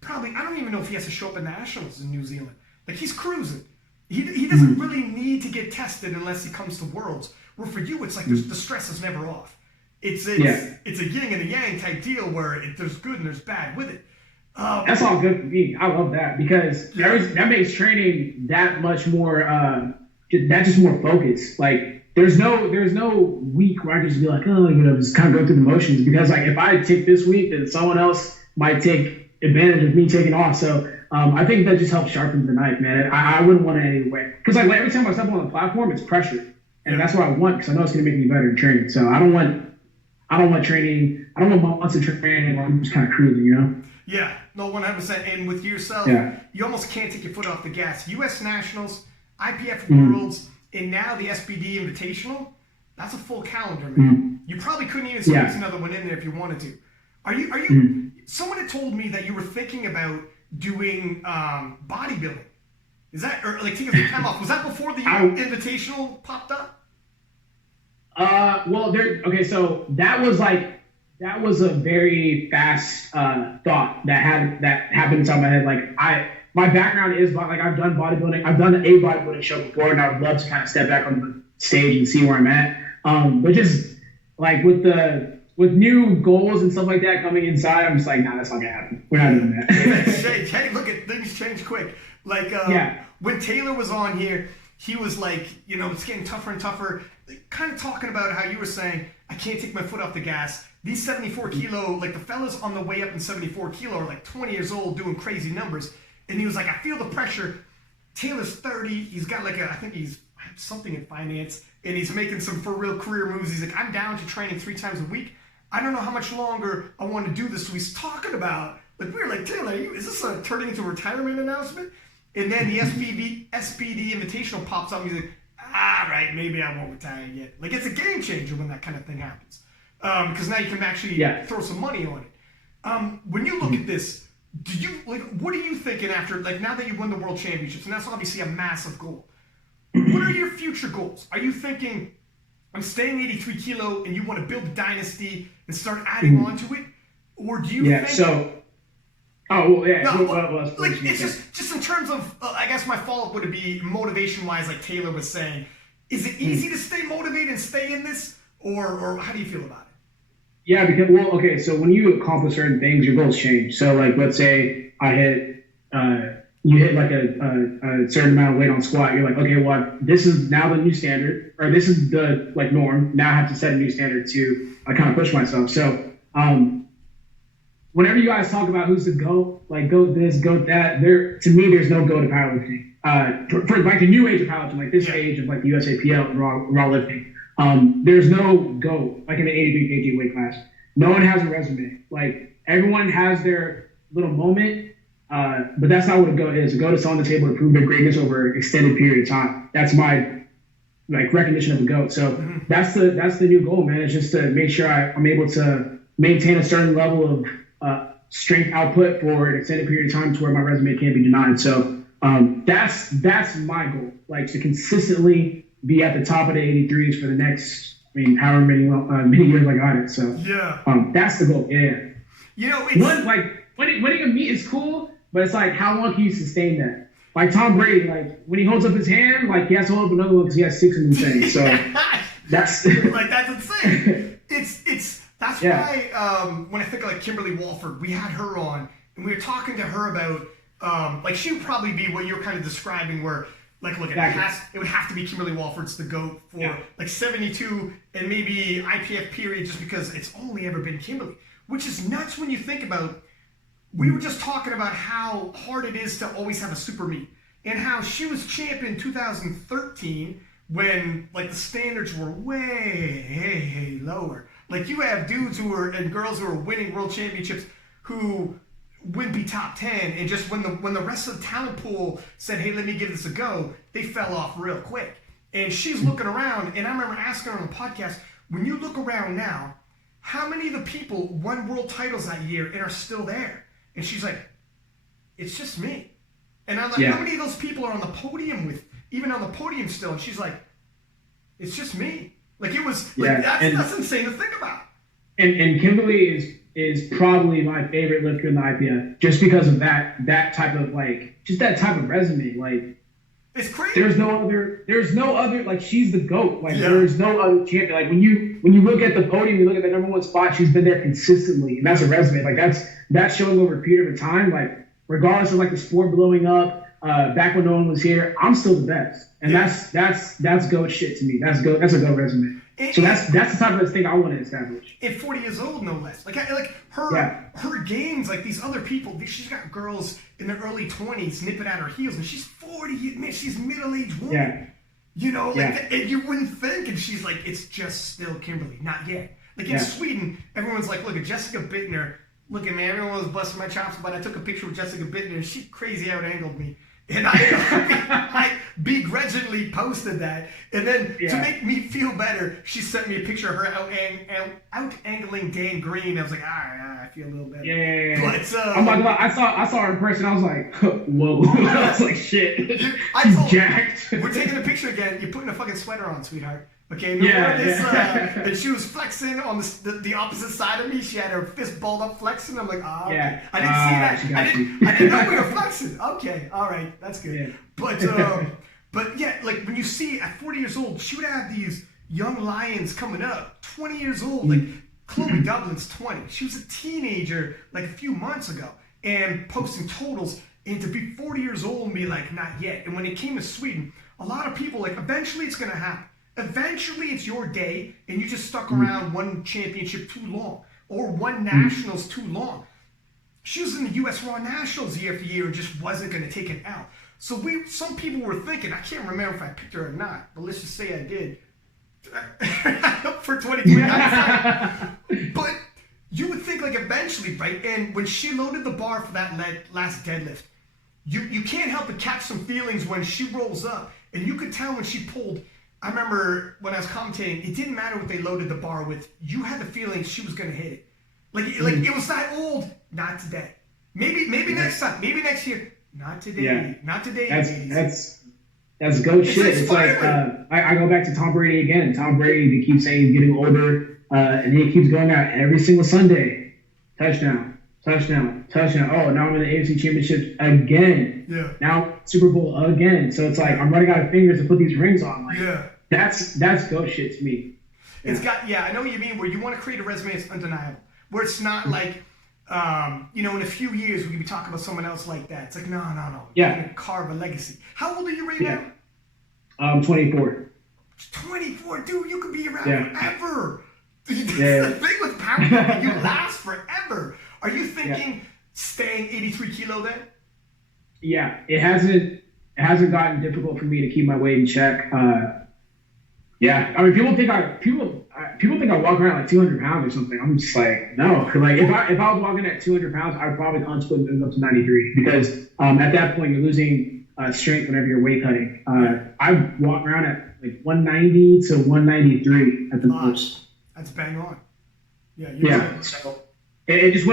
probably, I don't even know if he has to show up at Nationals in New Zealand. Like, he's cruising. He doesn't really need to get tested unless he comes to Worlds. Where for you, it's like the stress is never off. It's a yin and a yang type deal where there's good and there's bad with it. That's all good for me. I love that because that makes training that much more, that's just more focused. Like, there's no week where I just be like, just kind of go through the motions because like if I take this week, then someone else might take advantage of me taking off. So I think that just helps sharpen the knife, man. I wouldn't want it any way because like every time I step on the platform, it's pressure, and that's what I want because I know it's gonna make me better in training. So I don't want training. I don't want months of training where I'm just kind of cruising, you know? Yeah, no, 100%. And with yourself, you almost can't take your foot off the gas. U.S. Nationals, IPF Worlds. And now the SPD Invitational, that's a full calendar, man. You probably couldn't even squeeze another one in there if you wanted to. Are you? Someone had told me that you were thinking about doing bodybuilding. Is that or like taking the time off? Was that before the Invitational popped up? So that was a very fast thought that happened inside my head. Like my background is like I've done bodybuilding. I've done a bodybuilding show before, and I would love to kind of step back on the stage and see where I'm at. But just like with new goals and stuff like that coming inside, I'm just like, nah, that's not gonna happen. We're not doing that. Hey, look at things change quick. Like when Taylor was on here, he was like, you know, it's getting tougher and tougher. Kind of talking about how you were saying, I can't take my foot off the gas. These 74 kilo, like the fellas on the way up in 74 kilo are like 20 years old doing crazy numbers. And he was like, I feel the pressure. Taylor's 30. He's got like I think he's something in finance, and he's making some for real career moves. He's like, I'm down to training 3 times a week. I don't know how much longer I want to do this. So he's talking about, like, we were like, Taylor, is this turning into a retirement announcement? And then the SPD Invitational pops up, and he's like, right, maybe I won't retire yet. Like, it's a game changer when that kind of thing happens. Because now you can actually throw some money on it. When you look at this, do you, like, what are you thinking after, like, now that you won the World Championships, and that's obviously a massive goal, what are your future goals? Are you thinking, I'm staying 83 kilo, and you want to build a dynasty and start adding on to it? Or do you think... like, it's just in terms of, I guess my follow-up would be motivation-wise, like Taylor was saying. Is it easy to stay motivated and stay in this, or how do you feel about it? Yeah, because, so when you accomplish certain things, your goals change. So, like, let's say you hit like a certain amount of weight on squat. You're like, okay, well, this is now the new standard, or this is the, like, norm. Now I have to set a new standard to kind of push myself. So, whenever you guys talk about who's the GOAT, like GOAT this, GOAT that, to me, there's no GOAT of powerlifting. For like the new age of powerlifting, like this age of like the USAPL and raw lifting, there's no GOAT, like in the 83 kg weight class. No one has a resume. Like, everyone has their little moment, but that's not what a GOAT is. A GOAT is someone that's able to prove their greatness over an extended period of time. That's my, like, recognition of a GOAT. So that's the new goal, man. It's just to make sure I'm able to maintain a certain level of strength output for an extended period of time to where my resume can't be denied. So that's my goal, like, to consistently be at the top of the 83s for the next, however many years I got it. So that's the goal. Yeah. You know, it's winning a meet is cool, but it's like, how long can you sustain that? Like Tom Brady, like, when he holds up his hand, like, he has to hold up another one because he has 6 in the thing. So that's like, that's insane. That's why when I think of, like, Kimberly Walford, we had her on, and we were talking to her about, like, she would probably be what you're kind of describing, where, like, look, it would have to be Kimberly Walford's the GOAT for, like, 72 and maybe IPF period, just because it's only ever been Kimberly, which is nuts when you think about, we were just talking about how hard it is to always have a super meet, and how she was champion in 2013 when, like, the standards were way lower. Like, you have dudes and girls who are winning world championships who wouldn't be top 10, and just when the rest of the talent pool said, hey, let me give this a go, they fell off real quick. And she's looking around, and I remember asking her on the podcast, when you look around now, how many of the people won world titles that year and are still there? And she's like, it's just me. And I'm like, how many of those people are on the podium even on the podium still? And she's like, it's just me. Like, it was, like, that's insane to think about. And Kimberly is probably my favorite lifter in the IPF, just because of that type of, like, just that type of resume. Like, it's crazy. There's no other, like, she's the GOAT. Like, there's no other champion. Like, when you look at the podium, you look at the #1 spot, she's been there consistently, and that's a resume. Like, that's showing over a period of time. Like, regardless of, like, the sport blowing up, back when no one was here, I'm still the best. And that's GOAT shit to me. That's a GOAT resume. So that's the type of thing I want to establish. At 40 years old, no less. Like her games, like these other people, she's got girls in their early 20s nipping at her heels, and she's 40. Man, she's middle-aged woman. Yeah. You know, like, and you wouldn't think, and she's like, it's just still Kimberly, not yet. Like, in Sweden, everyone's like, look at Jessica Bittner. Look at me, everyone was busting my chops, but I took a picture with Jessica Bittner, and she crazy out-angled me. And I begrudgingly posted that. And then to make me feel better, she sent me a picture of her out-angling Dan Green. I was like, all right, I feel a little better. Yeah. But, I'm not gonna lie, I saw her in person. I was like, whoa. I was like, shit. She's jacked. We're taking a picture again. You're putting a fucking sweater on, sweetheart. Okay, and she was flexing on the opposite side of me. She had her fist balled up flexing. I'm like, okay. I didn't see that. I didn't know we were flexing. Okay, all right, that's good. Yeah. But yeah, like, when you see at 40 years old, she would have these young lions coming up, 20 years old. Like, Chloe Dublin's 20. She was a teenager like a few months ago, and posting totals. And to be 40 years old and be like, not yet. And when it came to Sweden, a lot of people, like, eventually it's going to happen. Eventually it's your day, and you just stuck around one championship too long, or one nationals too long. She was in the U.S. Raw Nationals year after year and just wasn't going to take it out. So some people were thinking, I can't remember if I picked her or not, but let's just say I did. For 23 But you would think, like, eventually, right? And when she loaded the bar for that last deadlift, you can't help but catch some feelings when she rolls up. And you could tell when she pulled. I remember when I was commentating, it didn't matter what they loaded the bar with. You had the feeling she was going to hit it. Like it was that old. Not today. Maybe next time. Maybe next year. Not today. Yeah. Not today. That's goat shit. It's like I go back to Tom Brady again. Tom Brady, they keep saying he's getting older, and he keeps going out every single Sunday. Touchdown, touchdown, touchdown. Oh, now I'm in the AFC Championship again. Yeah. Now Super Bowl again. So it's like I'm running out of fingers to put these rings on. Like, yeah. That's goat shit to me. It's got I know what you mean. Where you want to create a resume that's undeniable. Where it's not like, in a few years we could be talking about someone else like that. It's like no. Yeah. You're gonna carve a legacy. How old are you right now? I'm 24. 24, dude. You could be around forever. Yeah. The thing with powerlifting, you last forever. Are you thinking staying 83 kilo then? Yeah, it hasn't gotten difficult for me to keep my weight in check. Yeah, I mean, people think I walk around like 200 pounds or something. I'm just like, no. Like if I was walking at 200 pounds, I'd probably unsplit and move up to 93 because at that point you're losing strength whenever you're weight cutting. I walk around at like 190 to 193 at the most. That's bang on. Yeah. Right. So it just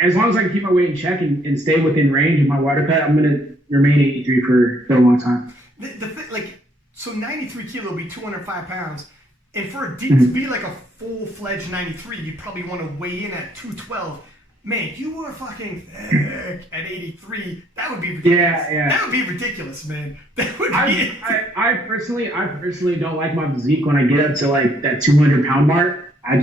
as long as I can keep my weight in check and stay within range of my water cut, I'm gonna remain 83 for a long time. The thing, like. So 93 kilo would be 205 pounds. And for a D to be like a full-fledged 93, you'd probably want to weigh in at 212. Man, you were fucking thick at 83. That would be ridiculous. Yeah. That would be ridiculous, man. That would be I personally don't like my physique when I get up to like that 200-pound mark. I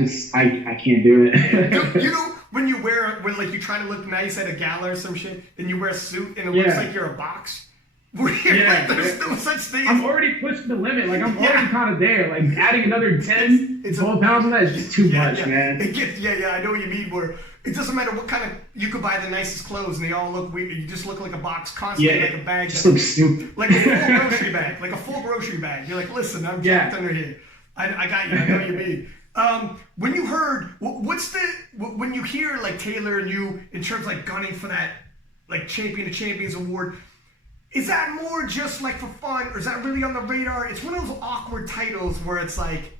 can't do it. You know, when you you try to look nice at a gala or some shit, and you wear a suit and it looks like you're a box? There's no such thing. I'm already pushing the limit. Like I'm already kind of there. Like adding another 10, 12 pounds on that is just too much, man. It gets, I know what you mean. Where it doesn't matter what kind of you could buy the nicest clothes and they all look weird. You just look like a box constantly, like a bag. Just looks stupid. Like a full grocery bag. Like a full grocery bag. You're like, listen, I'm jacked under here. I got you. I know what you mean. When you heard, when you hear like Taylor and you in terms of like gunning for that like Champion of Champions award. Is that more just like for fun, or is that really on the radar? It's one of those awkward titles where it's like,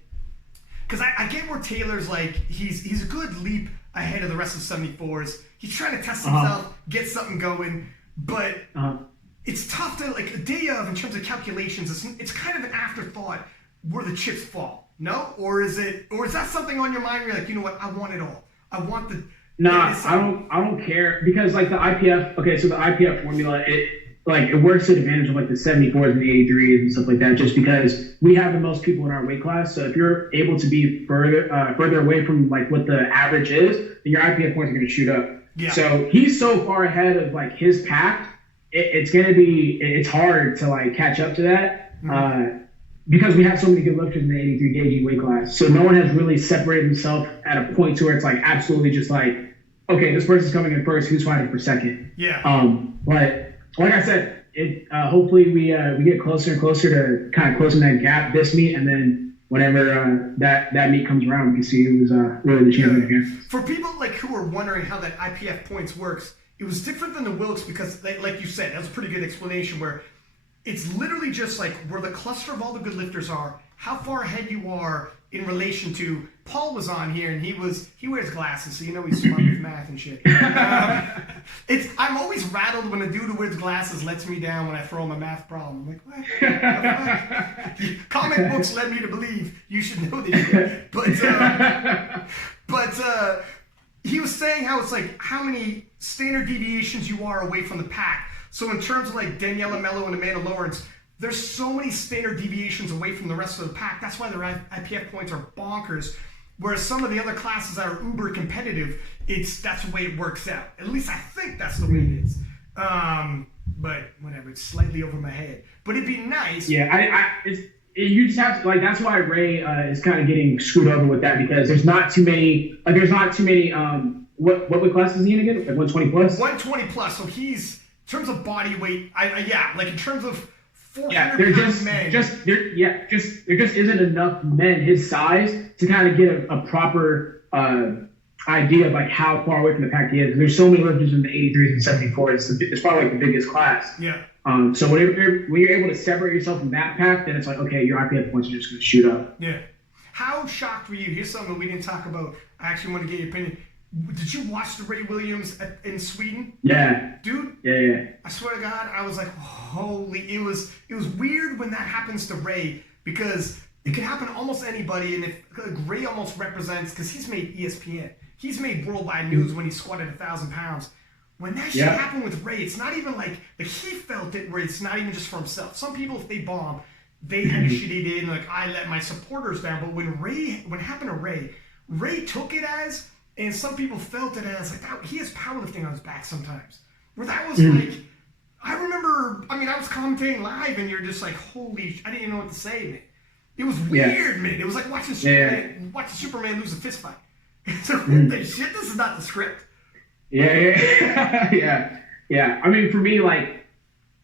because I get where Taylor's like, he's a good leap ahead of the rest of the 74s. He's trying to test himself, get something going, but it's tough to, like, a day of, in terms of calculations, it's kind of an afterthought where the chips fall, no? Or is that something on your mind where you're like, you know what, I want it all. I want the... Nah, I don't care, because like the IPF, so the IPF formula, it works to the advantage of like the 74s and the 83s and stuff like that, just because we have the most people in our weight class. So if you're able to be further away from like what the average is, then your IPF points are going to shoot up. Yeah. So he's so far ahead of like his pack, it's hard to like catch up to that because we have so many good lifters in the 83 kg weight class. So no one has really separated himself at a point to where it's like absolutely just like, okay, this person's coming in first, who's fighting for second? Yeah. But like I said, hopefully we get closer and closer to kind of closing that gap this meet, and then whenever that meet comes around, we can see who's really the champion here. For people like who are wondering how that IPF points works, it was different than the Wilks because, like you said, that's a pretty good explanation. Where it's literally just like where the cluster of all the good lifters are, how far ahead you are in relation to. Paul was on here and he wears glasses, so you know he's smart with math and shit. I'm always rattled when a dude who wears glasses lets me down when I throw him a math problem. I'm like, what? Comic books led me to believe you should know this shit. But he was saying how it's like how many standard deviations you are away from the pack. So in terms of like Daniela Mello and Amanda Lawrence, there's so many standard deviations away from the rest of the pack. That's why their IPF points are bonkers. Whereas some of the other classes that are uber competitive, that's the way it works out. At least I think that's the way it is. but whatever. It's slightly over my head. But it'd be nice. Yeah, you just have to, like, that's why Ray is kind of getting screwed over with that, because there's not too many, what weight class is he in again? Like 120 plus? 120 plus. So he's, in terms of body weight, like in terms of 400 pound men. There just isn't enough men his size to kind of get a proper idea of like how far away from the pack he is. There's so many lifters in the 83s and 74s. It's probably like the biggest class. Yeah. So when you're able to separate yourself from that pack, then it's like, okay, your IPF points are just going to shoot up. Yeah. How shocked were you? Here's something we didn't talk about. I actually want to get your opinion. Did you watch the Ray Williams in Sweden? Yeah. Dude? Yeah. I swear to God, I was like, holy, it was weird when that happens to Ray, because it could happen to almost anybody, and if like, Ray almost represents, because he's made ESPN. He's made worldwide news when he squatted 1,000 pounds. When that shit happened with Ray, it's not even like he felt it, where it's not even just for himself. Some people, if they bomb, they had a shitty day, and like, I let my supporters down. But when it happened to Ray took it as, and some people felt it as, like, that, he has powerlifting on his back sometimes. Where that was like, I remember, I was commentating live, and you're just like, holy, I didn't even know what to say, man. It was weird, man. It was like watching Superman lose a fist fight. It's like, what the shit? This is not the script. Yeah. I mean, for me, like,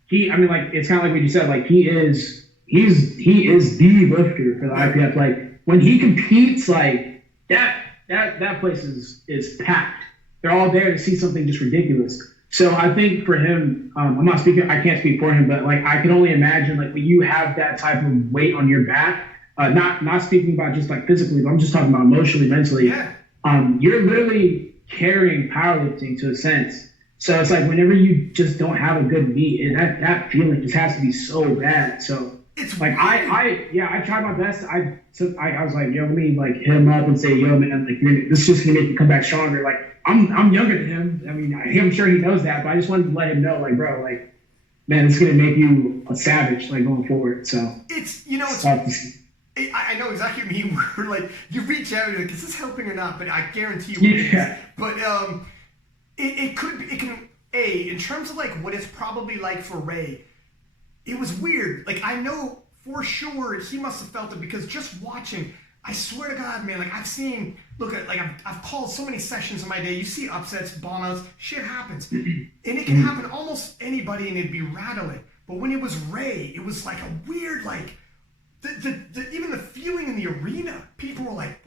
it's kind of like what you said. Like, he's the lifter for the IPF. Like, when he competes, like, that place is packed. They're all there to see something just ridiculous. So I think for him, I can't speak for him, but like, I can only imagine, like, when you have that type of weight on your back, not speaking about just like physically, but I'm just talking about emotionally, mentally. Yeah. You're literally carrying powerlifting to a sense. So it's like, whenever you just don't have a good meet, and that feeling just has to be so bad. So it's like, I tried my best. I was like, yo, let me like hit him up and say, yo, man, like, this is just gonna make you come back stronger. Like, I'm younger than him. I mean, I'm sure he knows that, but I just wanted to let him know, like, bro, like, man, it's gonna make you a savage, like, going forward. So I know exactly what you mean. Where like, you reach out and you're like, is this helping or not? But I guarantee you it is. But it can in terms of like what it's probably like for Ray, it was weird. Like, I know for sure he must have felt it, because just watching, I swear to God, man, like, I've called so many sessions in my day. You see upsets, bomb outs, shit happens. And it can happen to almost anybody, and it'd be rattling. But when it was Ray, it was like a weird, like, even the feeling in the arena, people were like,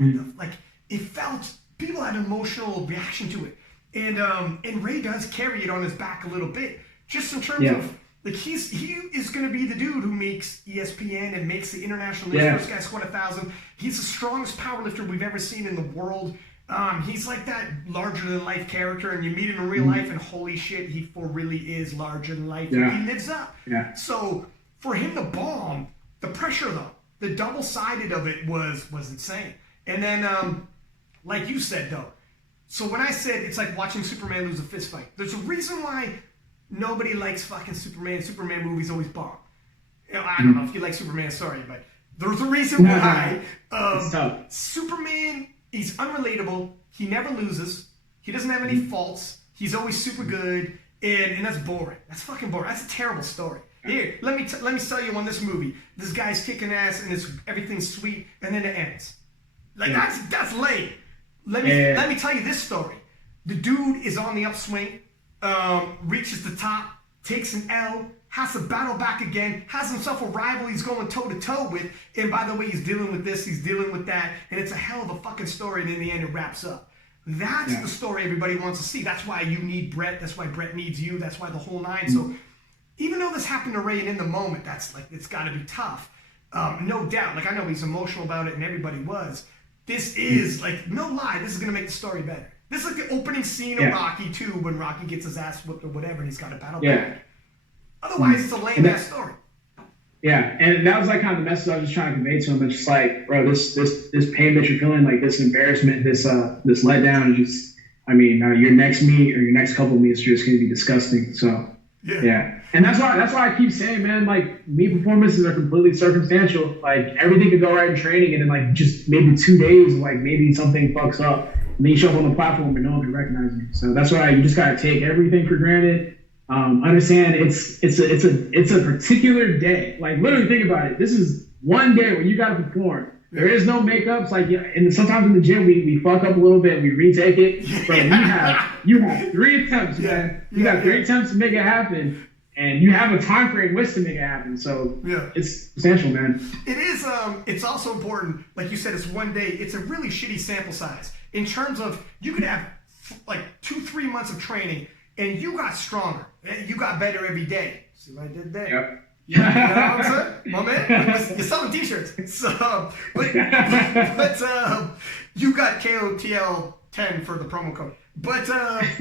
it felt, people had an emotional reaction to it. And Ray does carry it on his back a little bit, just in terms of, like, he is going to be the dude who makes ESPN and makes the international list. First guy squat 1,000. He's the strongest powerlifter we've ever seen in the world. He's like that larger than life character, and you meet him in real life, and holy shit, he really is larger than life. He lives up. So for him to bomb, the pressure though, the double-sided of it was insane. And then, like you said though, so when I said it's like watching Superman lose a fist fight, there's a reason why nobody likes fucking Superman. Superman movies always bomb. I don't know if you like Superman, sorry, but there's a reason why. Superman, he's unrelatable. He never loses. He doesn't have any faults. He's always super good, and that's boring. That's fucking boring. That's a terrible story. Here, let me sell you on this movie. This guy's kicking ass, and everything's sweet, and then it ends. Like, that's lame. Let me tell you this story. The dude is on the upswing, reaches the top, takes an L, has to battle back again, has himself a rival he's going toe-to-toe with, and by the way, he's dealing with this, he's dealing with that, and it's a hell of a fucking story, and in the end, it wraps up. That's the story everybody wants to see. That's why you need Brett. That's why Brett needs you. That's why the whole nine. So even though this happened to Ray, and in the moment, that's like, it's got to be tough. No doubt. Like, I know he's emotional about it, and everybody was. This is, like, no lie, this is going to make the story better. This is like the opening scene of Rocky 2, when Rocky gets his ass whooped or whatever, and he's got to battle back. Otherwise, it's a lame-ass story. Yeah, and that was like kind of the message I was just trying to convey to him. It's just like, bro, this pain that you're feeling, like this embarrassment, this letdown, is just, I mean, your next meet or your next couple of meets are just going to be disgusting. So, and that's why I keep saying, man, like, meet performances are completely circumstantial. Like, everything could go right in training, and then like just maybe 2 days, like maybe something fucks up, and then you show up on the platform and no one can recognize you. So that's why you just gotta take everything for granted. understand it's a particular day. Like literally think about it. This is one day where you got to perform. There is no makeups. Like, and sometimes in the gym we fuck up a little bit. We retake it. But you have 3 attempts, man. You got 3 attempts to make it happen, and you have a time frame which to make it happen. So it's essential, man. It is. It's also important. Like you said, it's one day. It's a really shitty sample size in terms of you could have like 2-3 months of training, and you got stronger. You got better every day. See what I did there? Yep. You know what I'm saying? My man, you're selling t-shirts. So, but you got KOTL 10 for the promo code. But like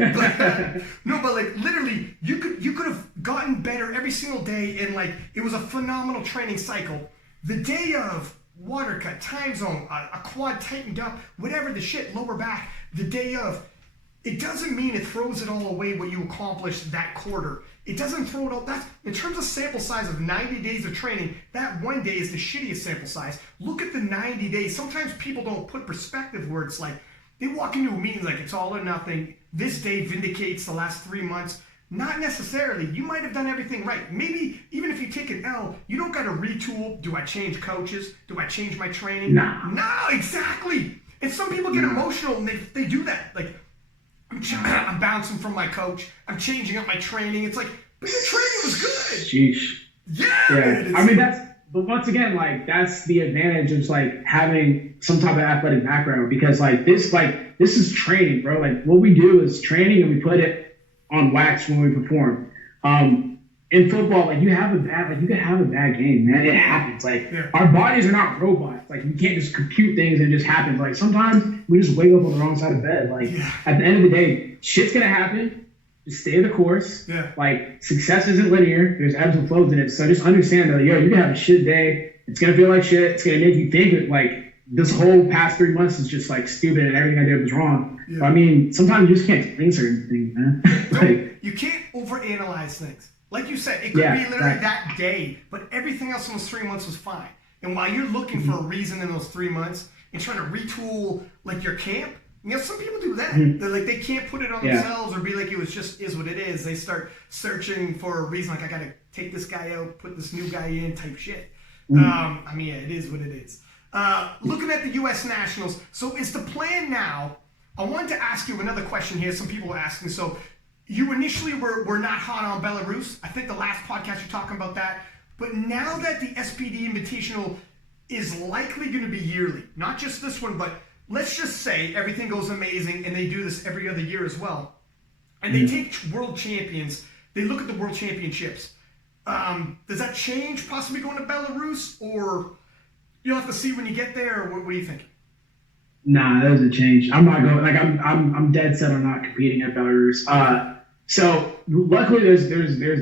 literally, you could have gotten better every single day, and like it was a phenomenal training cycle. The day of water cut, time zone, a quad tightened up, whatever the shit, lower back. The day of, it doesn't mean it throws it all away what you accomplished that quarter. It doesn't throw it all. That's in terms of sample size of 90 days of training. That one day is the shittiest sample size. Look at the 90 days. Sometimes people don't put perspective where it's like they walk into a meeting like it's all or nothing. This day vindicates the last 3 months. Not necessarily. You might have done everything right. Maybe even if you take an L, you don't got to retool. Do I change coaches? Do I change my training? No, exactly. And some people get emotional and they do that. Like, I'm bouncing from my coach. I'm changing up my training. It's like, but your training was good. Sheesh. Yeah. I mean, but once again, like, that's the advantage of, like, having some type of athletic background, because, like, this is training, bro. Like, what we do is training, and we put it on wax when we perform. In football, like, you could have a bad game, man. It happens. Like, our bodies are not robots. Like, we can't just compute things and it just happens. Like, sometimes we just wake up on the wrong side of bed. Like, at the end of the day, shit's gonna happen. Just stay the course. Like, success isn't linear. There's ebbs and flows in it. So just understand that, you can have a shit day. It's gonna feel like shit. It's gonna make you think that, like, this whole past 3 months is just, like, stupid and everything I did was wrong. But, I mean, sometimes you just can't explain certain things, man. Like, you can't overanalyze things. Like you said, it could be literally that day, but everything else in those 3 months was fine. And while you're looking for a reason in those 3 months and trying to retool, like, your camp, some people do that. They're like, they can't put it on themselves or be like, it was just is what it is. They start searching for a reason, like, I got to take this guy out, put this new guy in type shit. I mean, it is what it is. Looking at the U.S. Nationals, so is the plan now, I wanted to ask you another question here. Some people were asking, so you initially were not hot on Belarus. I think the last podcast you're talking about that. But now that the SPD Invitational is likely going to be yearly, not just this one, but let's just say everything goes amazing and they do this every other year as well. And they take world champions. They look at the world championships. Does that change possibly going to Belarus? Or you'll have to see when you get there? Or what do you think? Nah, that doesn't change. I'm not going. Like, I'm dead set on not competing at Belarus. So luckily, there's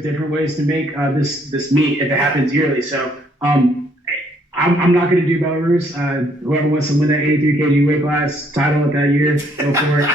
different ways to make this meet if it happens yearly. So I'm not going to do Belarus. Whoever wants to win that 83 kg weight class title at that year, go for it.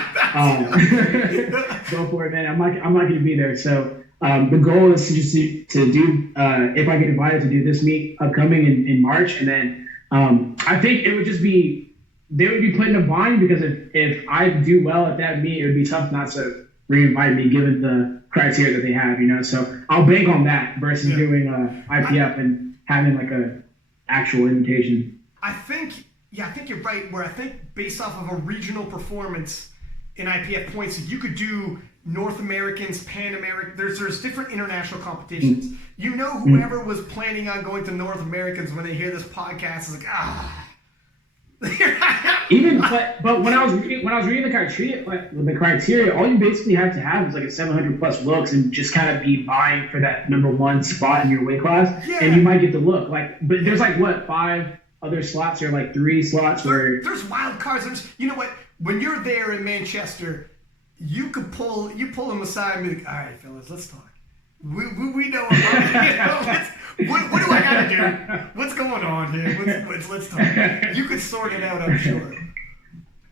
Go for it, man. I'm not going to be there. So the goal is to do if I get invited to do this meet upcoming in March, and then I think it would just be. They would be putting a bind, because if I do well at that meet, it would be tough not to re-invite me given the criteria that they have, So I'll bank on that versus doing IPF and having like a actual invitation. I think you're right. Where I think based off of a regional performance in IPF points, you could do North Americans, Pan American. There's different international competitions. Whoever was planning on going to North Americans when they hear this podcast is like but when I was reading the criteria, all you basically have to have is like a 700+ looks and just kind of be vying for that number 1 spot in your weight class, and you might get the look. Like, but there's like 5 other slots or like 3 slots where there's wild cards. You know what? When you're there in Manchester, you pull them aside and be like, all right, fellas, let's talk. We know what do I gotta do? What's going on here? Let's talk. You could sort it out, I'm sure.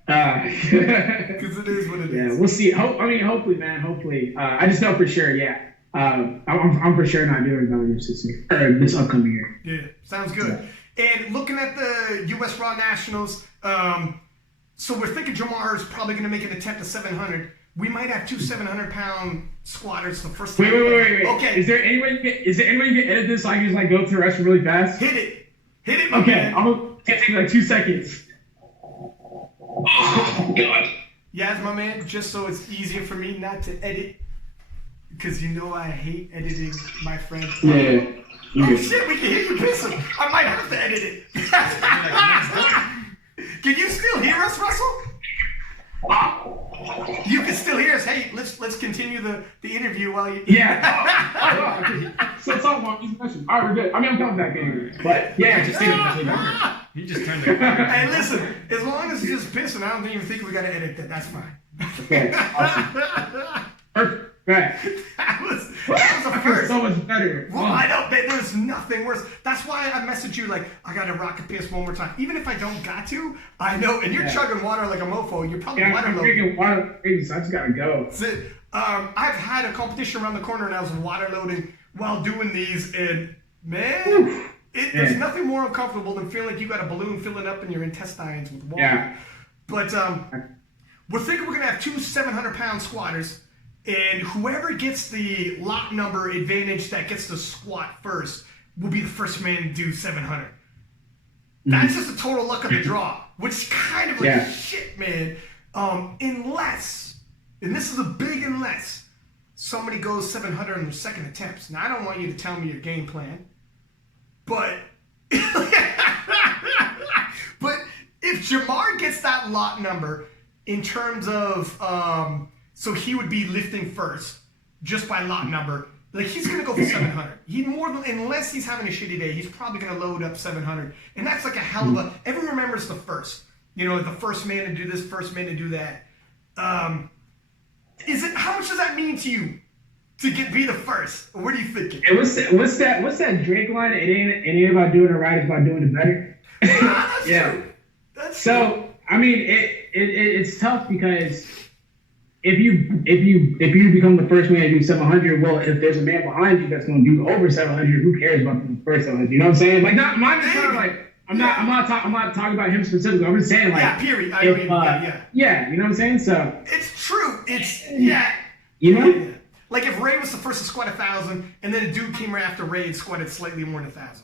Because it is what it is. Yeah, we'll see. Hopefully, man. Hopefully. I just know for sure. Yeah. I'm for sure not doing Belarus this year or this upcoming year. Yeah, sounds good. Yeah. And looking at the U.S. Raw Nationals, so we're thinking Jamar is probably going to make an attempt at 700. we might have two 700-pound squatters the first time. Wait. Okay. Is there any way you can edit this so I can just like go to the restroom really fast? Hit it, my Okay, man. I'll take like 2 seconds. Oh God. Yes, my man, just so it's easier for me not to edit. Because you know I hate editing, my friend. Yeah. Oh shit, we can hear you pissing. I might have to edit it. Can you still hear us, Russell? You can still hear us. Hey, let's continue the interview while you. Yeah. So it's all about these questions. All right, we're good. I mean, I'm coming back in, but yeah, just He just turned the camera. Hey, listen. As long as he's just pissing, I don't even think we gotta edit that. That's fine. Okay. Awesome. Perfect. Right. That was a first. So much better. Well, I don't. There's nothing worse. That's why I messaged you like I gotta rock a piss one more time. Even if I don't got to, I know. And you're chugging water like a mofo. You're probably I'm waterloading. drinking water, so I just gotta go. That's it. I've had a competition around the corner and I was water loading while doing these, and man, there's nothing more uncomfortable than feeling like you got a balloon filling up in your intestines with water. Yeah. But we're thinking we're gonna have two 700-pound squatters. And whoever gets the lot number advantage that gets to squat first will be the first man to do 700. That's just a total luck of the draw, which is kind of like shit, man. Unless, and this is a big unless, somebody goes 700 in their second attempts. Now, I don't want you to tell me your game plan, but if Jamar gets that lot number in terms of so he would be lifting first, just by lot number. Like, he's going to go for 700. Unless he's having a shitty day, he's probably going to load up 700. And that's like a hell of a... Everyone remembers the first. You know, the first man to do this, first man to do that. How much does that mean to you to be the first? Or what are you thinking? Hey, what's that Drake line? It ain't about doing it right, it's about doing it better. That's true. That's true. I mean, it's tough because... If you become the first man to do 700, well, if there's a man behind you that's going to do over 700, who cares about the first 700? You know what I'm saying? Like, I'm not talking about him specifically. I'm just saying, like, period. You know what I'm saying? So it's true. You know, like if Ray was the first to squat 1,000, and then a dude came right after Ray and squatted slightly more than 1,000.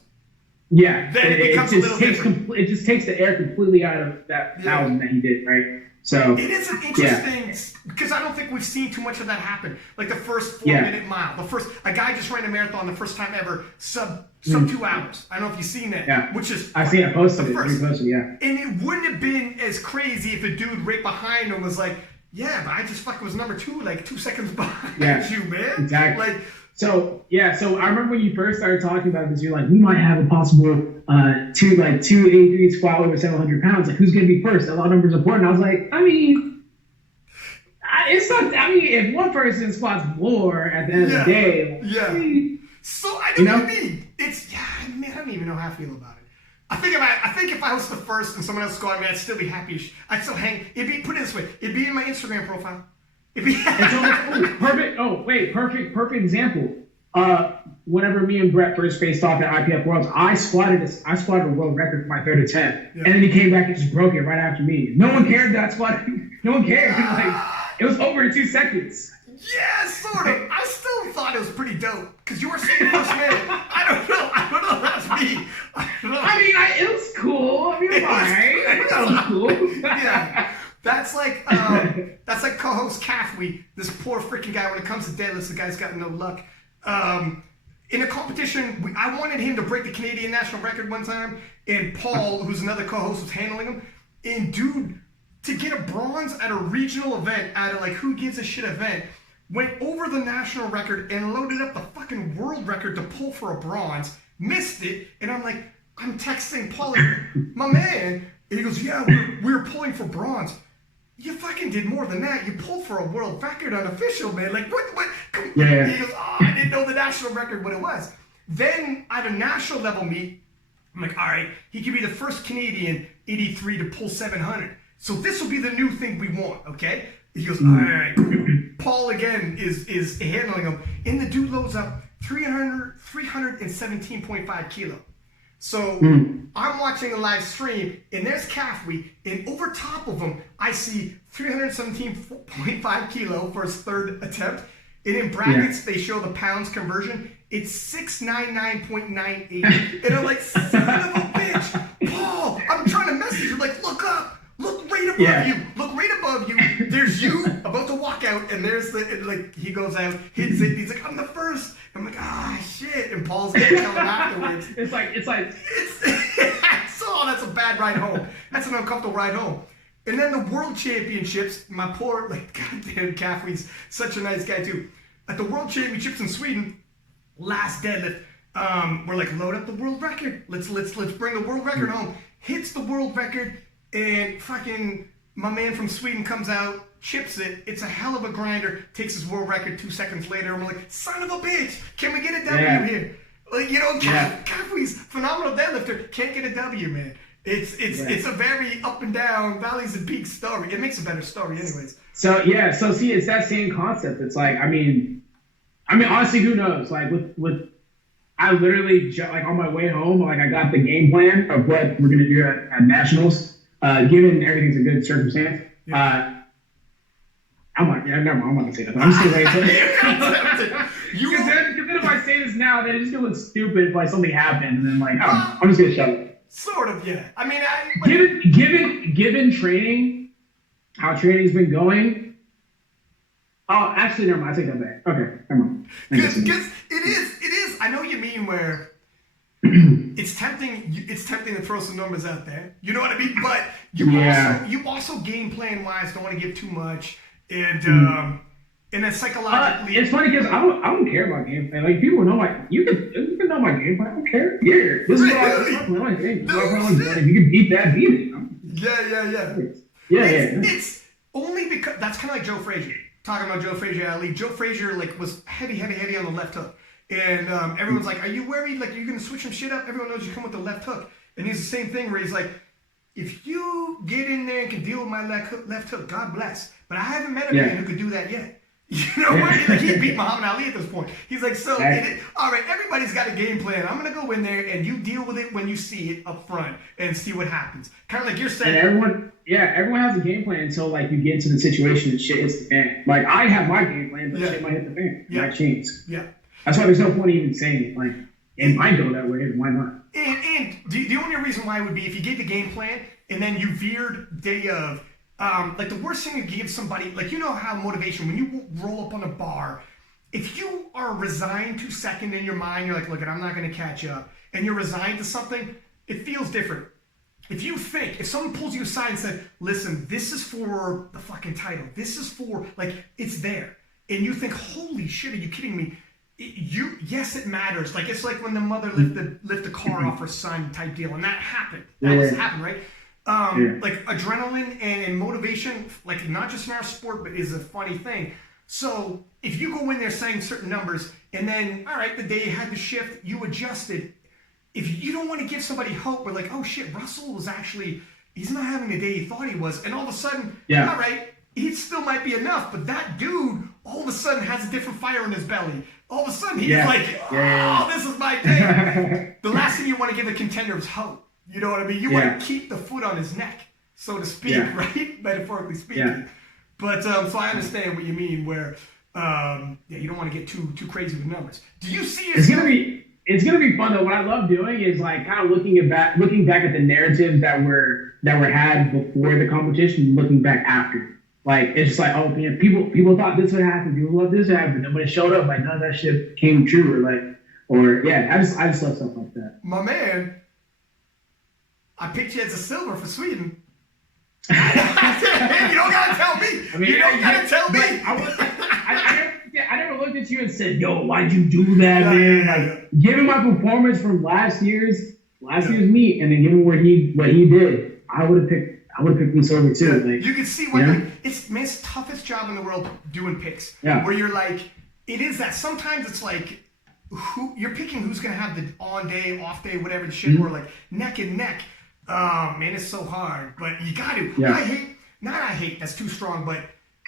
Yeah, then it becomes a little different. It just takes the air completely out of that 1,000 that he did, right? So it is an interesting because I don't think we've seen too much of that happen. Like the first 4-minute mile, a guy just ran a marathon the first time ever, sub 2 hours. I don't know if you've seen that. Yeah. Which is I've seen it posted. And it wouldn't have been as crazy if a dude right behind him was like, yeah, but I just fucking was number 2, like 2 seconds behind you, man. Exactly. Like. So I remember when you first started talking about this, you're like, we might have a possible 283 squat over 700 pounds. Like, who's gonna be first? A lot of numbers important. I was like, I mean, it's not. I mean, if one person squats more at the end of the day, So I know what you mean. I don't even know how I feel about it. I think if I was the first and someone else squatted me, I'd still be happy. I'd still hang. Put it this way, it'd be in my Instagram profile. Perfect example. Whenever me and Brett first faced off at IPF Worlds, I squatted a world record for my third attempt, and then he came back and just broke it right after me. No one cared that squat. No one cared. Like, it was over in 2 seconds. Yeah, sort of. I still thought it was pretty dope because you were saying first man. I don't know. That's me. I mean, it was cool. I mean, it was cool. Yeah. That's like co-host Caffrey, this poor freaking guy. When it comes to deadlifts, the guy's got no luck. In a competition, I wanted him to break the Canadian national record one time, and Paul, who's another co-host, was handling him. And dude, to get a bronze at a regional event, at a like who gives a shit event, went over the national record and loaded up the fucking world record to pull for a bronze, missed it, and I'm texting Paul, my man, and he goes, yeah, we were pulling for bronze. You fucking did more than that. You pulled for a world record unofficial, man. Like, what? Yeah. He goes, I didn't know the national record what it was. Then, at a national level meet, I'm like, all right, he could be the first Canadian 83 to pull 700. So this will be the new thing we want, okay? He goes, all right, cool. Paul, again, is handling him. And the dude loads up 317.5 kilo. So I'm watching a live stream, and there's calf week, and over top of him, I see 317.5 kilo for his third attempt. And in brackets, they show the pounds conversion. It's 699.98. And I'm like, son of a bitch, Paul, I'm trying to message you, like, look up. Look right above you. Look right above you. There's you about to walk out, and there's the, and like, he goes out, hits it. He's like, I'm the first. I'm like, shit. And Paul's going to tell him afterwards. It's like. So that's a bad ride home. That's an uncomfortable ride home. And then the World Championships, my poor, like, goddamn Caffrey's such a nice guy, too. At the World Championships in Sweden, last deadlift, we're like, load up the world record. Let's bring the world record home. Hits the world record. And fucking my man from Sweden comes out, chips it. It's a hell of a grinder. Takes his world record 2 seconds later. And we're like, son of a bitch, can we get a W here? Like, you know, Caffrey's phenomenal deadlifter. Can't get a W, man. It's a very up and down, valleys and peaks story. It makes a better story, anyways. So see, it's that same concept. It's like, I mean, honestly, who knows? Like with I literally like on my way home, like I got the game plan of what we're gonna do at nationals. Given everything's a good circumstance, I'm like, never mind, I'm not gonna say that. I'm just gonna wait until because then if I say this now, then it's gonna look stupid if like something happened, and then like I'm just gonna shut it. Sort of, yeah. I mean, given training, how training's been going. Oh, actually, never mind. I take that back. Okay, never mind. Because it is. I know what you mean where. It's tempting to throw some numbers out there. You know what I mean? But you also game plan wise don't want to give too much, and then psychologically. It's funny because I don't care about game plan. Like people know you can know my game plan. I don't care. Yeah, this is what I play game. If you can beat that, beat it. Yeah. It's only because that's kind of like Joe Frazier. Talking about Joe Frazier Ali. Joe Frazier like was heavy on the left hook. And everyone's like, are you worried? Like, you're going to switch some shit up? Everyone knows you come with the left hook. And he's the same thing where he's like, if you get in there and can deal with my left hook, God bless. But I haven't met a man who could do that yet. You know what I mean? Like, he beat Muhammad Ali at this point. He's like, all right, everybody's got a game plan. I'm going to go in there and you deal with it when you see it up front and see what happens. Kind of like you're saying. And everyone has a game plan until, like, you get into the situation and shit hits the fan. Like, I have my game plan, but shit might hit the fan. It might change. Yeah. That's why there's no point even saying it. Like, it might go that way, and why not? And the only reason why would be if you gave the game plan and then you veered day of, like the worst thing you give somebody, like you know how motivation, when you roll up on a bar, if you are resigned to second in your mind, you're like, look, I'm not going to catch up, and you're resigned to something, it feels different. If someone pulls you aside and said, listen, this is for the fucking title, this is for, like, it's there, and you think, holy shit, are you kidding me? Yes, it matters. Like it's like when the mother lift the car off her son type deal, and that happened. That happened, right? Like adrenaline and motivation, like not just in our sport, but is a funny thing. So if you go in there saying certain numbers, and then all right, the day had to shift, you adjusted. If you don't want to give somebody hope, we're like, oh shit, Russell was actually he's not having the day he thought he was, and all of a sudden, all right, he still might be enough, but that dude all of a sudden has a different fire in his belly. All of a sudden, he's like, this is my day. The last thing you want to give a contender is hope. You know what I mean? You want to keep the foot on his neck, so to speak, right? Metaphorically speaking. Yeah. But, so I understand what you mean where, you don't want to get too crazy with numbers. Do you see it? It's gonna be fun though. What I love doing is like kind of looking back at the narratives that were had before the competition, looking back after. Like, it's just like, oh, man, people thought this would happen. People thought this would happen. And when it showed up, like, none of that shit came true. I just love stuff like that. My man, I picked you as a silver for Sweden. You don't got to tell me. I mean, you don't got to tell me. I never looked at you and said, yo, why'd you do that, man? Like, given my performance from last year's meet, and then given what he did, I would have picked me silver too. Like, you can see what it's the toughest job in the world doing picks. Yeah. Where you're like, it is that sometimes it's like you're picking who's gonna have the on day, off day, whatever the shit, or like neck and neck. Oh man, it's so hard. But you gotta. Yeah. I hate, that's too strong, but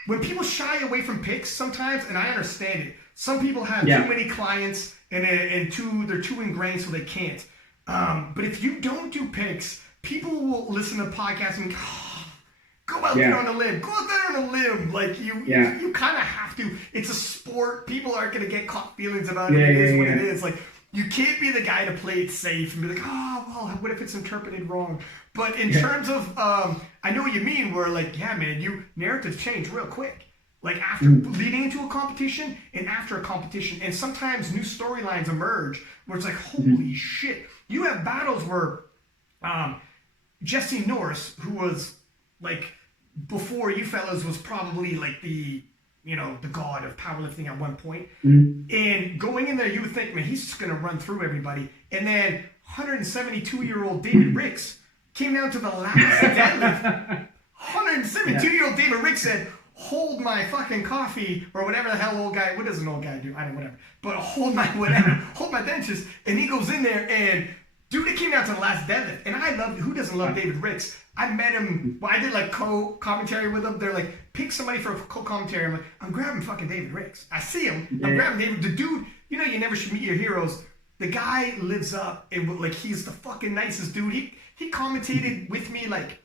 when people shy away from picks sometimes, and I understand it, some people have too many clients and they're too ingrained so they can't. But if you don't do picks, people will listen to podcasts and go out there on a limb. Go out there on a limb. Like you kind of have to. It's a sport. People aren't going to get caught feelings about it. It is what it is. Like you can't be the guy to play it safe and be like, oh, well, what if it's interpreted wrong? But in terms of, I know what you mean. Where like, yeah, man, narratives change real quick. Like after leading into a competition and after a competition, and sometimes new storylines emerge where it's like, holy shit. You have battles where Jesse Norris, who was like before you fellas was probably like the god of powerlifting at one point. And going in there, you would think, man, he's just gonna run through everybody. And then 172-year-old David Ricks came down to the last deadlift. 172-year-old David Ricks said, hold my fucking coffee, or whatever the hell old guy, what does an old guy do? I don't know, whatever. But hold my benches, and he goes in there, and dude, it came down to the last deadlift. And I love, who doesn't love David Ricks? I met him, I did like co-commentary with him. They're like, pick somebody for a co-commentary. I'm like, I'm grabbing fucking David Ricks. I see him, I'm grabbing David. The dude, you never should meet your heroes. The guy lives up, and like, he's the fucking nicest dude. He commentated with me like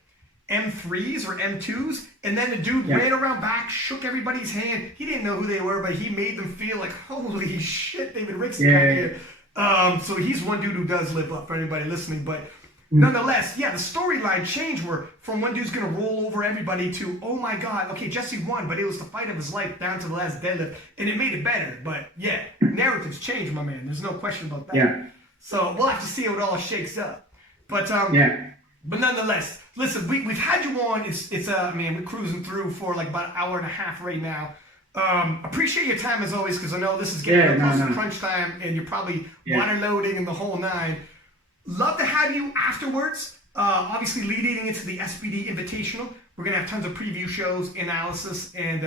M3s or M2s, and then the dude ran around back, shook everybody's hand. He didn't know who they were, but he made them feel like, holy shit, David Ricks is back here. So he's one dude who does live up for anybody listening, but nonetheless, the storyline changed where from one dude's gonna roll over everybody to, oh my god, okay, Jesse won, but it was the fight of his life down to the last deadlift, and it made it better. But narratives change, my man. There's no question about that. So we'll have to see how it all shakes up. But but nonetheless, listen, we've had you on. It's man, we're cruising through for like about an hour and a half right now. Appreciate your time as always, because I know this is getting close to crunch time, and you're probably water loading and the whole nine. Love to have you afterwards. Obviously, leading into the SPD Invitational, we're gonna have tons of preview shows, analysis, and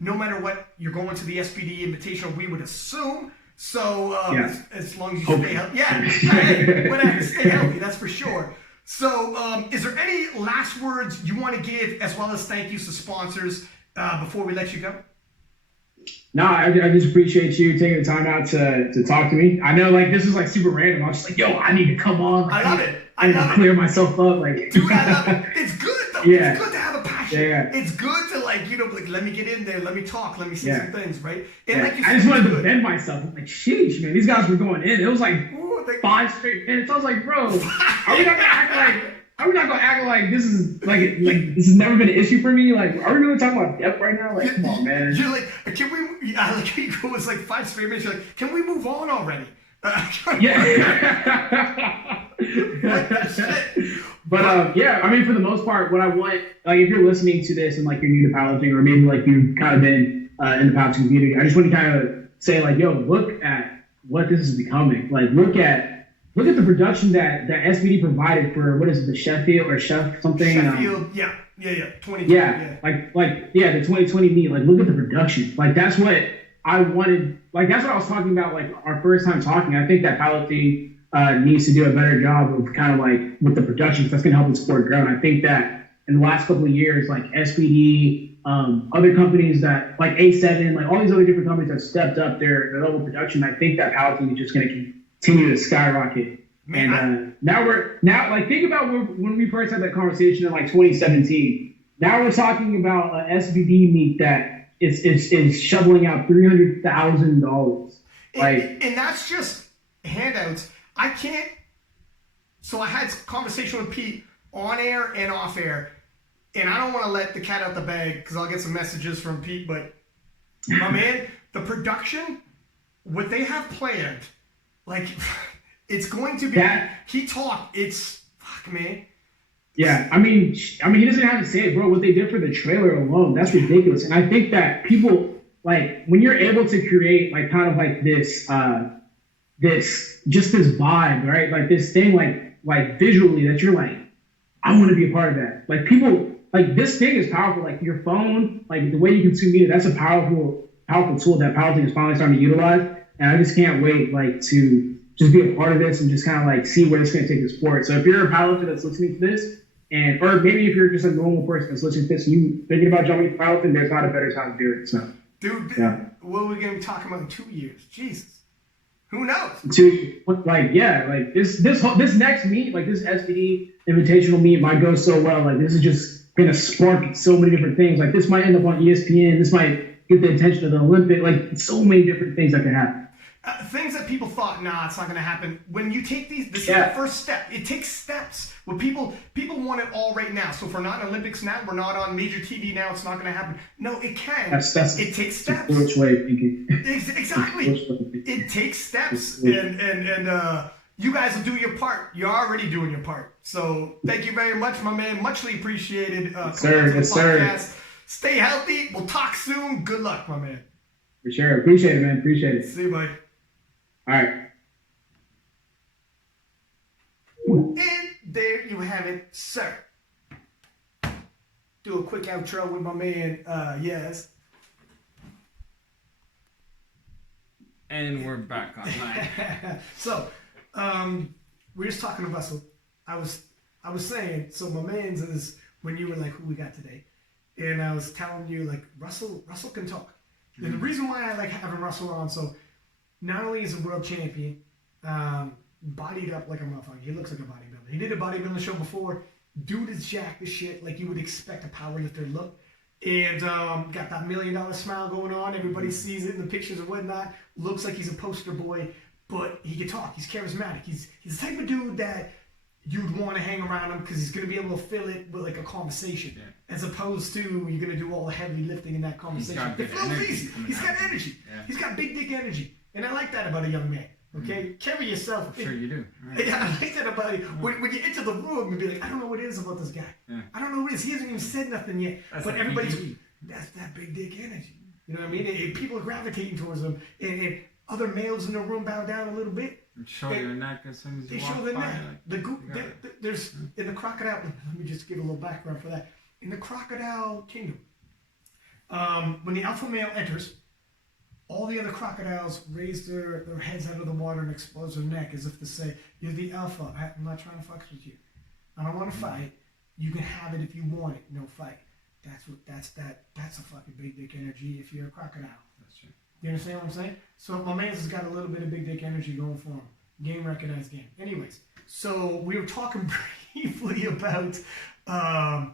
no matter what, you're going to the SPD Invitational. We would assume. So as long as you stay healthy, whatever, stay healthy. That's for sure. So, is there any last words you want to give, as well as thank yous to sponsors before we let you go? No, I just appreciate you taking the time out to talk to me. I know, like, this is like super random. I was just like, yo, I need to come on. Like, I love it. I need to clear myself up. Like, dude, I love it. It's good though. Yeah. It's good to have a passion. It's good to like, let me get in there, let me talk, let me see some things, right? And like you said, I just wanted to defend myself. I'm like, sheesh, man, these guys were going in. It was like 5 straight minutes. I was like, bro, are we not gonna act like this is like this has never been an issue for me? Like, are we really talking about depth right now? Like, come on, man. You're like, can we? I like how you go. It's like 5 straight minutes. You're like, can we move on already? But I mean, for the most part, what I want, like, if you're listening to this and like you're new to powerlifting, or maybe like you've kind of been in the powerlifting community, I just want to kind of say, like, yo, look at what this is becoming. Like, look at the production that SPD provided for, what is it, the Sheffield or Chef something? Sheffield, 2020. The 2020 meet. Like, look at the production. Like, that's what I wanted. Like, that's what I was talking about. Like, our first time talking. I think that powerlifting needs to do a better job of kind of like with the production, because that's going to help the sport grow. And I think that in the last couple of years, like SPD, other companies that like A7, like all these other different companies have stepped up their level of production. I think that powerlifting is just going to continue to skyrocket. Man, and now like, think about when we first had that conversation in like 2017. Now we're talking about an SBD meet that is shoveling out $300,000. Like, and that's just handouts. I can't. So I had a conversation with Pete on air and off air, and I don't want to let the cat out the bag because I'll get some messages from Pete. But my man, the production, what they have planned, like, it's going to be. He talked. It's fuck, man. Yeah, I mean, he doesn't have to say it, bro. What they did for the trailer alone, that's ridiculous. And I think that people, like, when you're able to create like kind of like this vibe, right? Like this thing, like visually that you're like, I want to be a part of that. Like, people, like, this thing is powerful. Like, your phone, like the way you consume media, that's a powerful tool that powerlifting is finally starting to utilize. And I just can't wait, like, to just be a part of this and just kind of like see where it's going to take the sport. So if you're a powerlifter that's listening to this, or maybe if you're just a normal person that's listening to this and you thinking about jumping into powerlifting, there's not a better time to do it. So, dude, what are we going to be talking about in 2 years? Jesus. Who knows? To like, yeah, like this next meet, like this SPD Invitational meet might go so well. Like this is just gonna spark so many different things. Like this might end up on ESPN. This might get the attention of the Olympic. Like so many different things that can happen. Things that people thought, nah, it's not going to happen. When you take this is the first step. It takes steps. When people want it all right now. So if we're not in Olympics now, we're not on major TV now, it's not going to happen. No, it can. It takes steps. Which way thinking? Exactly. It takes steps, and you guys will do your part. You're already doing your part. So thank you very much, my man. Muchly appreciated. Yes, sir. Stay healthy. We'll talk soon. Good luck, my man. For sure. Appreciate it, man. Appreciate it. See you, buddy. All right. And there you have it, sir. Do a quick outro with my man, Yes. And we're back online. So, we're just talking to Russell. I was saying, so my man's is when you were like, who we got today? And I was telling you, like, Russell can talk. Mm-hmm. And the reason why I like having Russell on, so not only is a world champion, bodied up like a motherfucker. He looks like a bodybuilder. He did a bodybuilding show before. Dude is jacked as shit, like you would expect a powerlifter look. And got that $1 million smile going on. Everybody sees it in the pictures and whatnot. Looks like he's a poster boy, but he can talk. He's charismatic. He's the type of dude that you'd want to hang around him because he's going to be able to fill it with like a conversation, as opposed to you're going to do all the heavy lifting in that conversation. It flows easy. He's got energy. Yeah. He's got big dick energy. And I like that about a young man. Okay, carry yourself. Sure you do. Right. Yeah, I like that about you. When you enter the room, you'll be like, I don't know what it is about this guy. Yeah. I don't know what it is. He hasn't even said nothing yet. But everybody's that's that big dick energy. You know what I mean? And people are gravitating towards him, and other males in the room bow down a little bit. And show your neck as soon as you walk by. They show their neck. There's in the crocodile. Let me just give a little background for that. In the crocodile kingdom, when the alpha male enters, all the other crocodiles raise their heads out of the water and expose their neck as if to say, you're the alpha. I'm not trying to fuck with you. I don't want to fight. You can have it if you want it. No fight. That's a fucking big dick energy if you're a crocodile. That's true. You understand what I'm saying? So my man's has got a little bit of big dick energy going for him. Game recognized game. Anyways, so we were talking briefly about the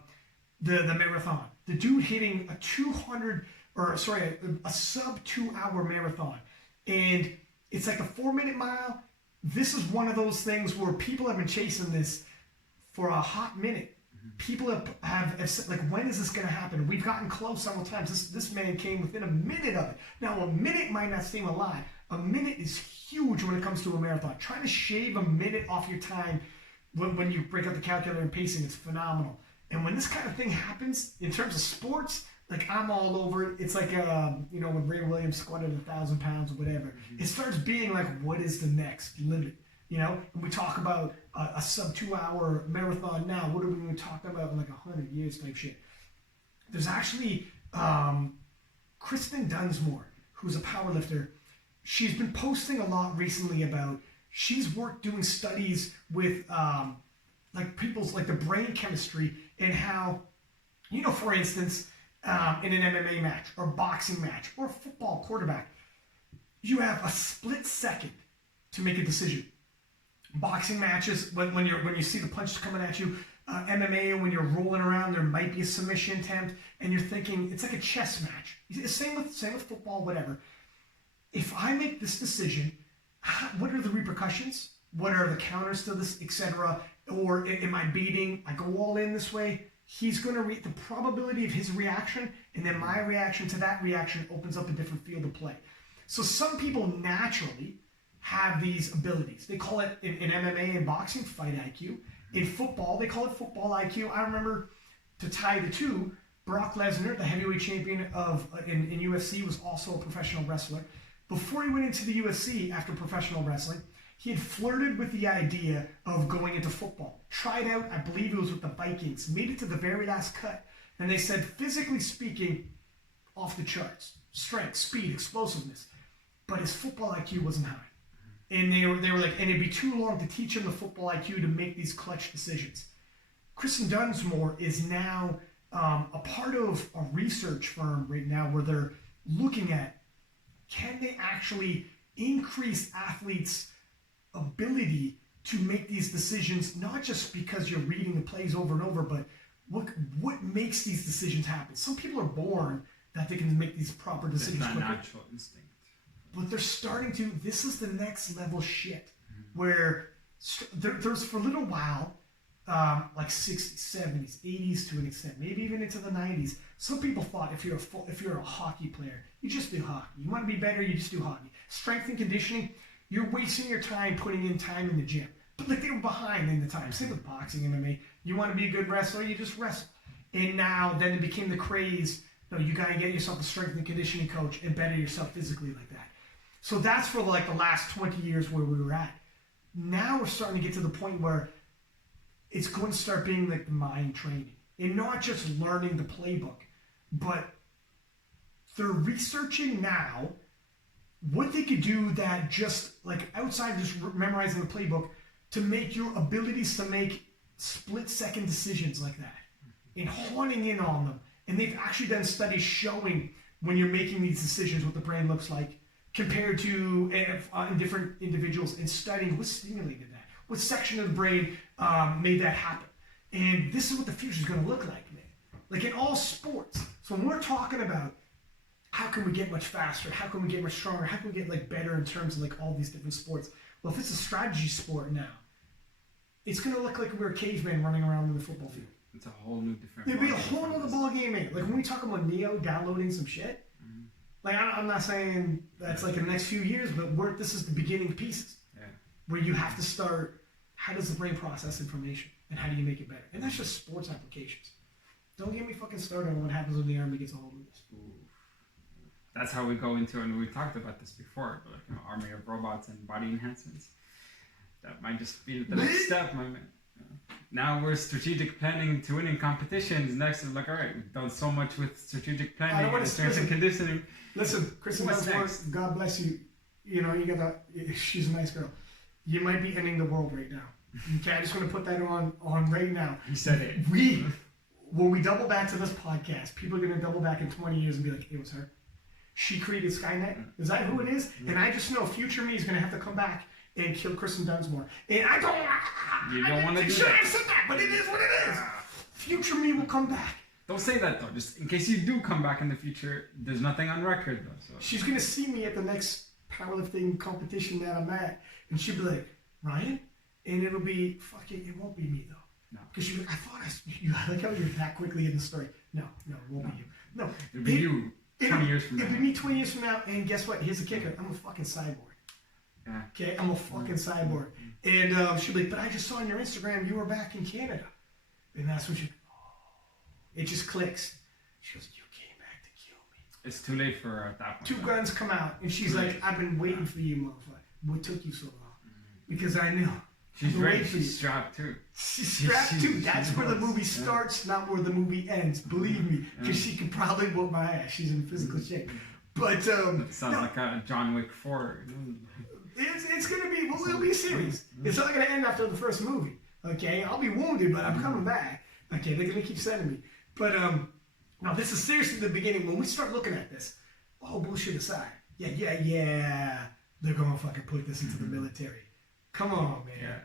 marathon. The dude hitting a sub 2 hour marathon. And it's like a 4 minute mile. This is one of those things where people have been chasing this for a hot minute. People have said, like, when is this going to happen? We've gotten close several times. This man came within a minute of it. Now, a minute might not seem a lot. A minute is huge when it comes to a marathon. Trying to shave a minute off your time when you break out the calculator and pacing is phenomenal. And when this kind of thing happens, in terms of sports, like, I'm all over it. It's like, when Ray Williams squatted 1,000 pounds or whatever. Mm-hmm. It starts being like, what is the next limit? And we talk about a sub 2 hour marathon now. What are we going to talk about in like 100 years type shit? There's actually Kristen Dunsmore, who's a powerlifter. She's been posting a lot recently about, she's worked doing studies with like people's, like the brain chemistry and how, for instance, in an MMA match or boxing match or football quarterback, you have a split second to make a decision. Boxing matches, when you see the punches coming at you, MMA, when you're rolling around, there might be a submission attempt, and you're thinking it's like a chess match. Same with football, whatever. If I make this decision, what are the repercussions? What are the counters to this, etc.? Or am I beating? I go all in this way. He's going to read the probability of his reaction, and then my reaction to that reaction opens up a different field of play. So some people naturally have these abilities. They call it in MMA and boxing, fight IQ. In football, they call it football IQ. I remember, to tie the two, Brock Lesnar, the heavyweight champion in UFC, was also a professional wrestler. Before he went into the UFC after professional wrestling, he had flirted with the idea of going into football. Tried out, I believe it was with the Vikings, made it to the very last cut. And they said, physically speaking, off the charts. Strength, speed, explosiveness. But his football IQ wasn't high. And they were like, and it'd be too long to teach him the football IQ to make these clutch decisions. Kristen Dunsmore is now a part of a research firm right now where they're looking at, can they actually increase athletes' ability to make these decisions, not just because you're reading the plays over and over, but what makes these decisions happen. Some people are born that they can make these proper decisions. It's not natural instinct. But they're starting to, this is the next level shit, where there's for a little while, like 60s, 70s, 80s to an extent, maybe even into the 90s, some people thought if you're a hockey player, you just do hockey. You want to be better, you just do hockey. Strength and conditioning, you're wasting your time putting in time in the gym. But like they were behind in the time. Same with boxing, MMA. You want to be a good wrestler, you just wrestle. And now then it became the craze. No, you gotta get yourself a strength and conditioning coach and better yourself physically like that. So that's for like the last 20 years where we were at. Now we're starting to get to the point where it's going to start being like the mind training. And not just learning the playbook, but they're researching now what they could do that just like outside of just memorizing the playbook to make your abilities to make split-second decisions like that and honing in on them. And they've actually done studies showing when you're making these decisions what the brain looks like compared to different individuals, and studying what stimulated that, what section of the brain made that happen. And this is what the future is going to look like, man. Like in all sports. So when we're talking about how can we get much faster, how can we get much stronger, how can we get like better in terms of like all these different sports. Well, if it's a strategy sport now, it's going to look like we're a caveman running around in the football field. It's a whole new different. It'd be a whole other ball game, man. Like when we talk about Neo downloading some shit, like I'm not saying that's like in the next few years, but this is the beginning pieces. Yeah. Where you have to start, how does the brain process information and how do you make it better? And that's just sports applications. Don't get me fucking started on what happens when the Army gets a hold of this. Ooh. That's how we go into, and we talked about this before, but like, army of robots and body enhancements. That might just be the next step, my man. Now we're strategic planning to winning competitions. Next is like, all right, we've done so much with strategic planning and strength and conditioning. Listen, Kristen Dunsmore, God bless you. You know, you got that. She's a nice girl. You might be ending the world right now. Okay, I just want to put that on right now. You said it. When we double back to this podcast, people are going to double back in 20 years and be like, it was her. She created Skynet. Is that who it is? And I just know future me is going to have to come back and kill Kristen Dunsmore. And I don't. You don't want to do Sure, that. I said that, but it is what it is. Future me will come back. Don't say that though. Just in case you do come back in the future, there's nothing on record though. So. She's gonna see me at the next powerlifting competition that I'm at, and she'll be like, Ryan, and it'll be fucking. It won't be me though. No. Because she'll be like, I thought I like how you're that quickly in the story. No, it won't be you. No, it'll be you. 20 years from now. It'll be me 20 years from now, and guess what? Here's the kicker. I'm a fucking cyborg. Yeah. Okay, I'm a fucking cyborg. And she'll be like, but I just saw on your Instagram you were back in Canada. And that's when it just clicks. She goes, you came back to kill me. It's too late for her at that point. Two guns come out, and she's like, I've been waiting for you, motherfucker. What took you so long? Because I knew. She's ready. She's strapped too. She's strapped too. That's where the movie starts, not where the movie ends. Believe me, because she could probably whoop my ass. She's in physical shape. But it sounds like a John Wick 4. It's gonna be. Well, it'll be a series. It's not gonna end after the first movie. Okay, I'll be wounded, but I'm coming back. Okay, they're gonna keep sending me. But now this is seriously the beginning. When we start looking at this, all bullshit aside, yeah, they're gonna fucking put this into the military. Come on, man.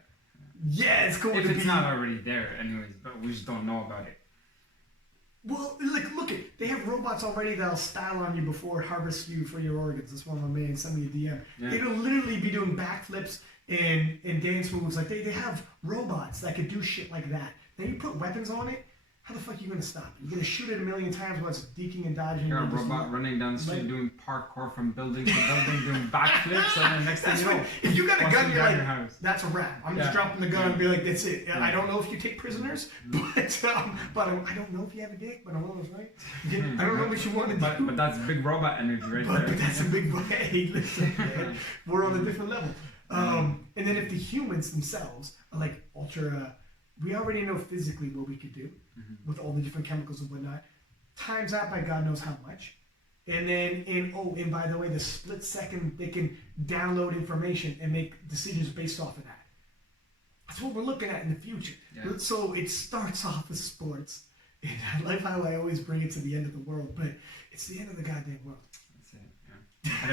Yeah, it's going to be. If it's not already there, anyways, but we just don't know about it. Well, look it. They have robots already that'll style on you before it harvests you for your organs. That's one of my man sent me a DM. Yeah. It'll literally be doing backflips and dance moves. Like they have robots that could do shit like that. Then you put weapons on it. How the fuck are you gonna stop it? You're gonna shoot it a million times while it's deking and dodging. You're a robot running down the street doing parkour from building to building, doing backflips, and then next thing you know, if you got a gun, you're like, that's a wrap. I'm just dropping the gun and be like, that's it. I don't know if you take prisoners, but I don't know if you have a dick, but I'm almost right. I don't know what you want to do. But that's big robot energy right there. But that's a big. Hey, listen, man, we're on a different level. And then if the humans themselves are like ultra. We already know physically what we could do with all the different chemicals and whatnot. Times that by God knows how much. And then, and by the way, the split second, they can download information and make decisions based off of that. That's what we're looking at in the future. Yeah. So it starts off with sports. And I like how I always bring it to the end of the world, but it's the end of the goddamn world. That's it, yeah.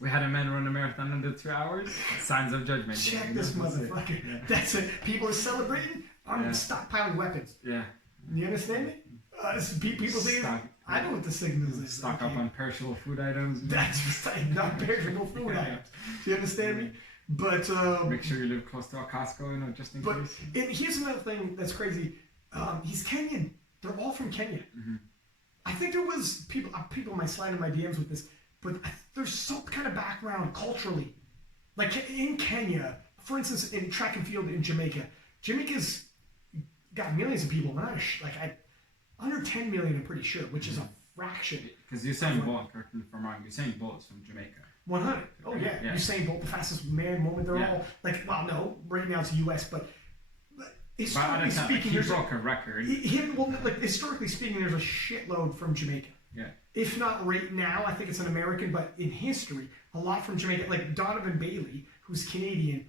we had a man run a marathon under 2 hours. Signs of judgment. Check this motherfucker. Yeah. That's it. People are celebrating. I'm stockpiling weapons. Yeah. You understand me? People say, I know what the signals is. Stock up on perishable food items. That's just like not perishable food items. Do you understand me? But make sure you live close to a Costco, just in case. And here's another thing that's crazy. He's Kenyan. They're all from Kenya. Mm-hmm. I think there was people might slide in my DMs with this, but there's some kind of background culturally. Like in Kenya, for instance, in track and field in Jamaica, Jamaica's got millions of people. Under 10 million, I'm pretty sure, which is a fraction. Because Usain Bolt, correct me if I'm wrong, Usain Bolt's from Jamaica. 100. Oh yeah. Usain Bolt, the fastest man, woman. They're all no, right now it's U.S., but historically speaking, he broke a record. Historically speaking, there's a shitload from Jamaica. Yeah. If not right now, I think it's an American, but in history, a lot from Jamaica. Like Donovan Bailey, who's Canadian.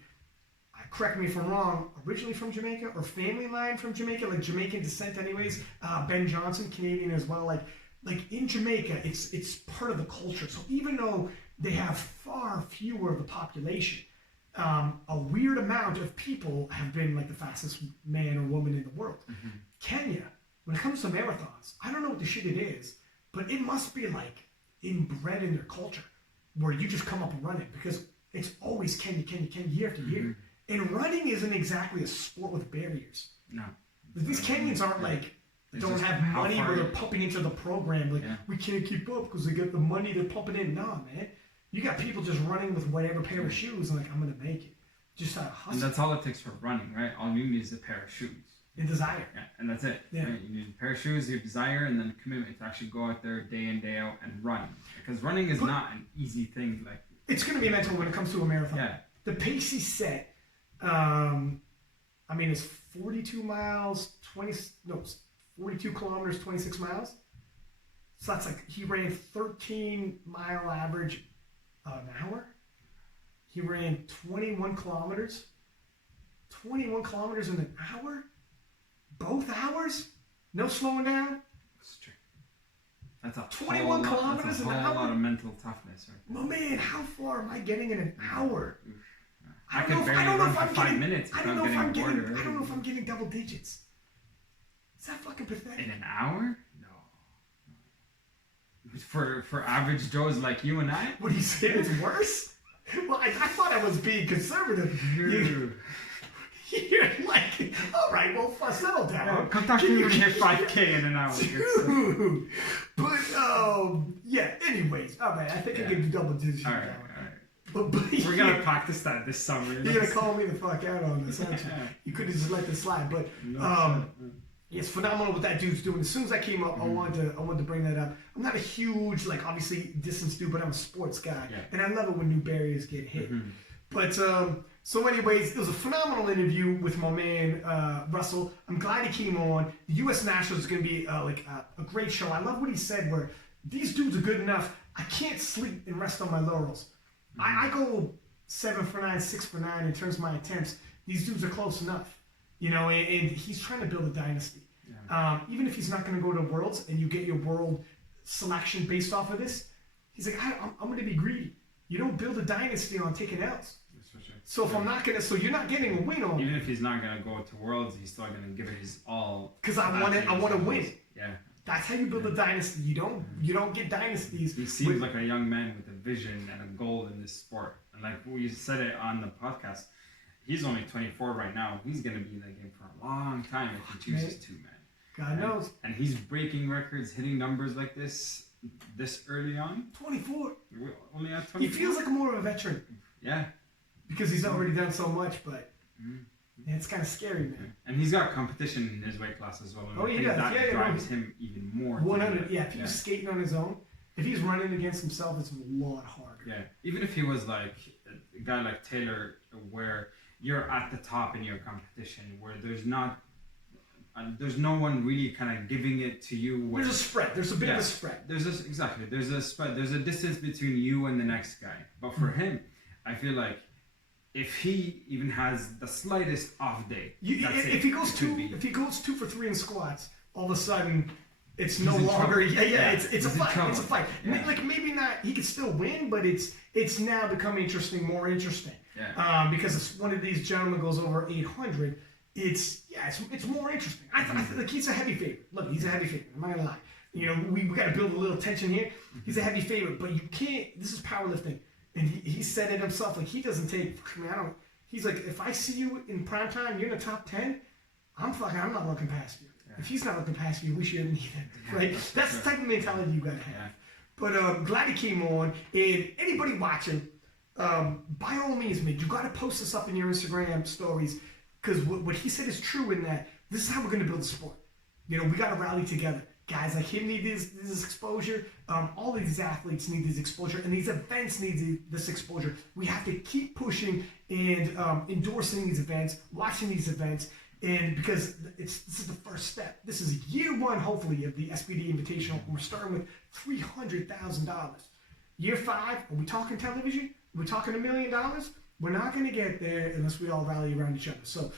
Correct me if I'm wrong, originally from Jamaica or family line from Jamaica, like Jamaican descent anyways. Ben Johnson, Canadian as well. Like in Jamaica, it's part of the culture. So even though they have far fewer of the population, a weird amount of people have been like the fastest man or woman in the world. Mm-hmm. Kenya, when it comes to marathons, I don't know what the shit it is, but it must be like inbred in their culture where you just come up and run it because it's always Kenya year after year. Mm-hmm. And running isn't exactly a sport with barriers. No. These Kenyans aren't don't have money where they're pumping into the program. We can't keep up because they get the money they're pumping in. No, man. You got people just running with whatever pair of shoes and I'm going to make it. Just out of hustle. And that's all it takes for running, right? All you need is a pair of shoes. And desire. Yeah, and that's it. Yeah. Right? You need a pair of shoes, your desire, and then commitment to actually go out there day in, day out and run. Because running is not an easy thing. It's going to be mental when it comes to a marathon. Yeah. The pace he set, it's 42 miles, 42 kilometers, 26 miles. So that's he ran 13-mile average an hour. He ran 21 kilometers. 21 kilometers in an hour? Both hours? No slowing down? That's true. That's a 21 kilometers an hour? That's a whole lot of mental toughness. Right? Well, man, how far am I getting in an hour? I don't know if I'm getting 5 minutes. I don't know if I'm getting double digits. Is that fucking pathetic? In an hour? No. For average Joes like you and I? What do you say? It's worse? Well, I thought I was being conservative. You're like, all right, well, settle down. Yeah, come talk to me when you hit 5K in an hour. Dude. But, anyways. All right, I think I can do double digits. All right. But we're going to practice that this summer. You're going to call me the fuck out on this, aren't you? You could have just let this slide. But, it's phenomenal what that dude's doing. As soon as that came up, I wanted to bring that up. I'm not a huge, obviously, distance dude, but I'm a sports guy. Yeah. And I love it when new barriers get hit. Mm-hmm. But, so anyways, it was a phenomenal interview with my man, Russell. I'm glad he came on. The U.S. Nationals is going to be, a great show. I love what he said, where these dudes are good enough. I can't sleep and rest on my laurels. Mm-hmm. I go 7 for 9, 6 for 9 in terms of my attempts. These dudes are close enough. And he's trying to build a dynasty. Yeah. Even if he's not going to go to Worlds and you get your world selection based off of this, he's like, I'm going to be greedy. You don't build a dynasty on taking L's. So if I'm not going to, so you're not getting a win on. Even if he's not going to go to Worlds, he's still going to give it his all. Because I want to win. Yeah. That's how you build a dynasty. You don't get dynasties. He seems like a young man with a vision and a goal in this sport. And like we said it on the podcast, he's only 24 right now. He's going to be in that game for a long time if he chooses to, man. God knows. And he's breaking records, hitting numbers like this early on. 24. We're only at 24. He feels like more of a veteran. Yeah. Because he's already done so much, but it's kind of scary, man. And he's got competition in his weight class as well. And he does. That drives him even more. 100. Yeah, if he's skating on his own, if he's running against himself, it's a lot harder. Yeah, even if he was like a guy like Taylor, where you're at the top in your competition, where there's no one really kind of giving it to you. There's a spread. There's a bit of a spread. There's a spread. There's a distance between you and the next guy. But for him, I feel like if he even has the slightest off day, if he goes 2 for 3 in squats, all of a sudden it's no longer. Yeah. It's a fight. It's a fight. Yeah. Like maybe not. He could still win, but it's now become more interesting. Yeah. Because if one of these gentlemen goes over 800, it's more interesting. I feel like he's a heavy favorite. Look, he's a heavy favorite. I'm not gonna lie. You know, we got to build a little tension here. He's a heavy favorite, but you can't. This is powerlifting, and he said it himself. Like he doesn't take. I don't. He's like, if I see you in prime time, you're in the top 10. I'm not looking past you. Yeah. If he's not looking past you, we shouldn't either. Right? That's the type of mentality you gotta have. Yeah. But glad he came on. And anybody watching, by all means, man, you gotta post this up in your Instagram stories because what he said is true in that this is how we're gonna build a sport. You know, we gotta rally together. Guys like him need this exposure. All of these athletes need this exposure, and these events need this exposure. We have to keep pushing and endorsing these events, watching these events, and because this is the first step. This is year one, hopefully, of the SPD Invitational. We're starting with $300,000. Year 5, are we talking television? Are we talking $1 million? We're not going to get there unless we all rally around each other. So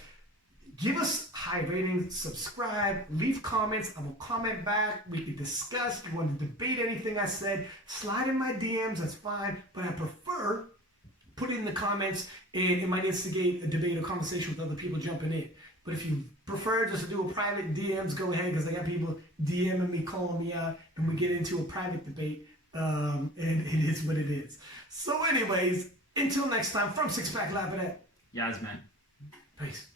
give us high ratings, subscribe, leave comments. I will comment back. We can discuss. If you want to debate anything I said, slide in my DMs. That's fine. But I prefer put it in the comments, and it might instigate a debate or conversation with other people jumping in. But if you prefer just to do a private DMs, go ahead, because I got people DMing me, calling me out, and we get into a private debate, and it is what it is. So anyways, until next time, from Six Pack Lab, Yes, man. Peace.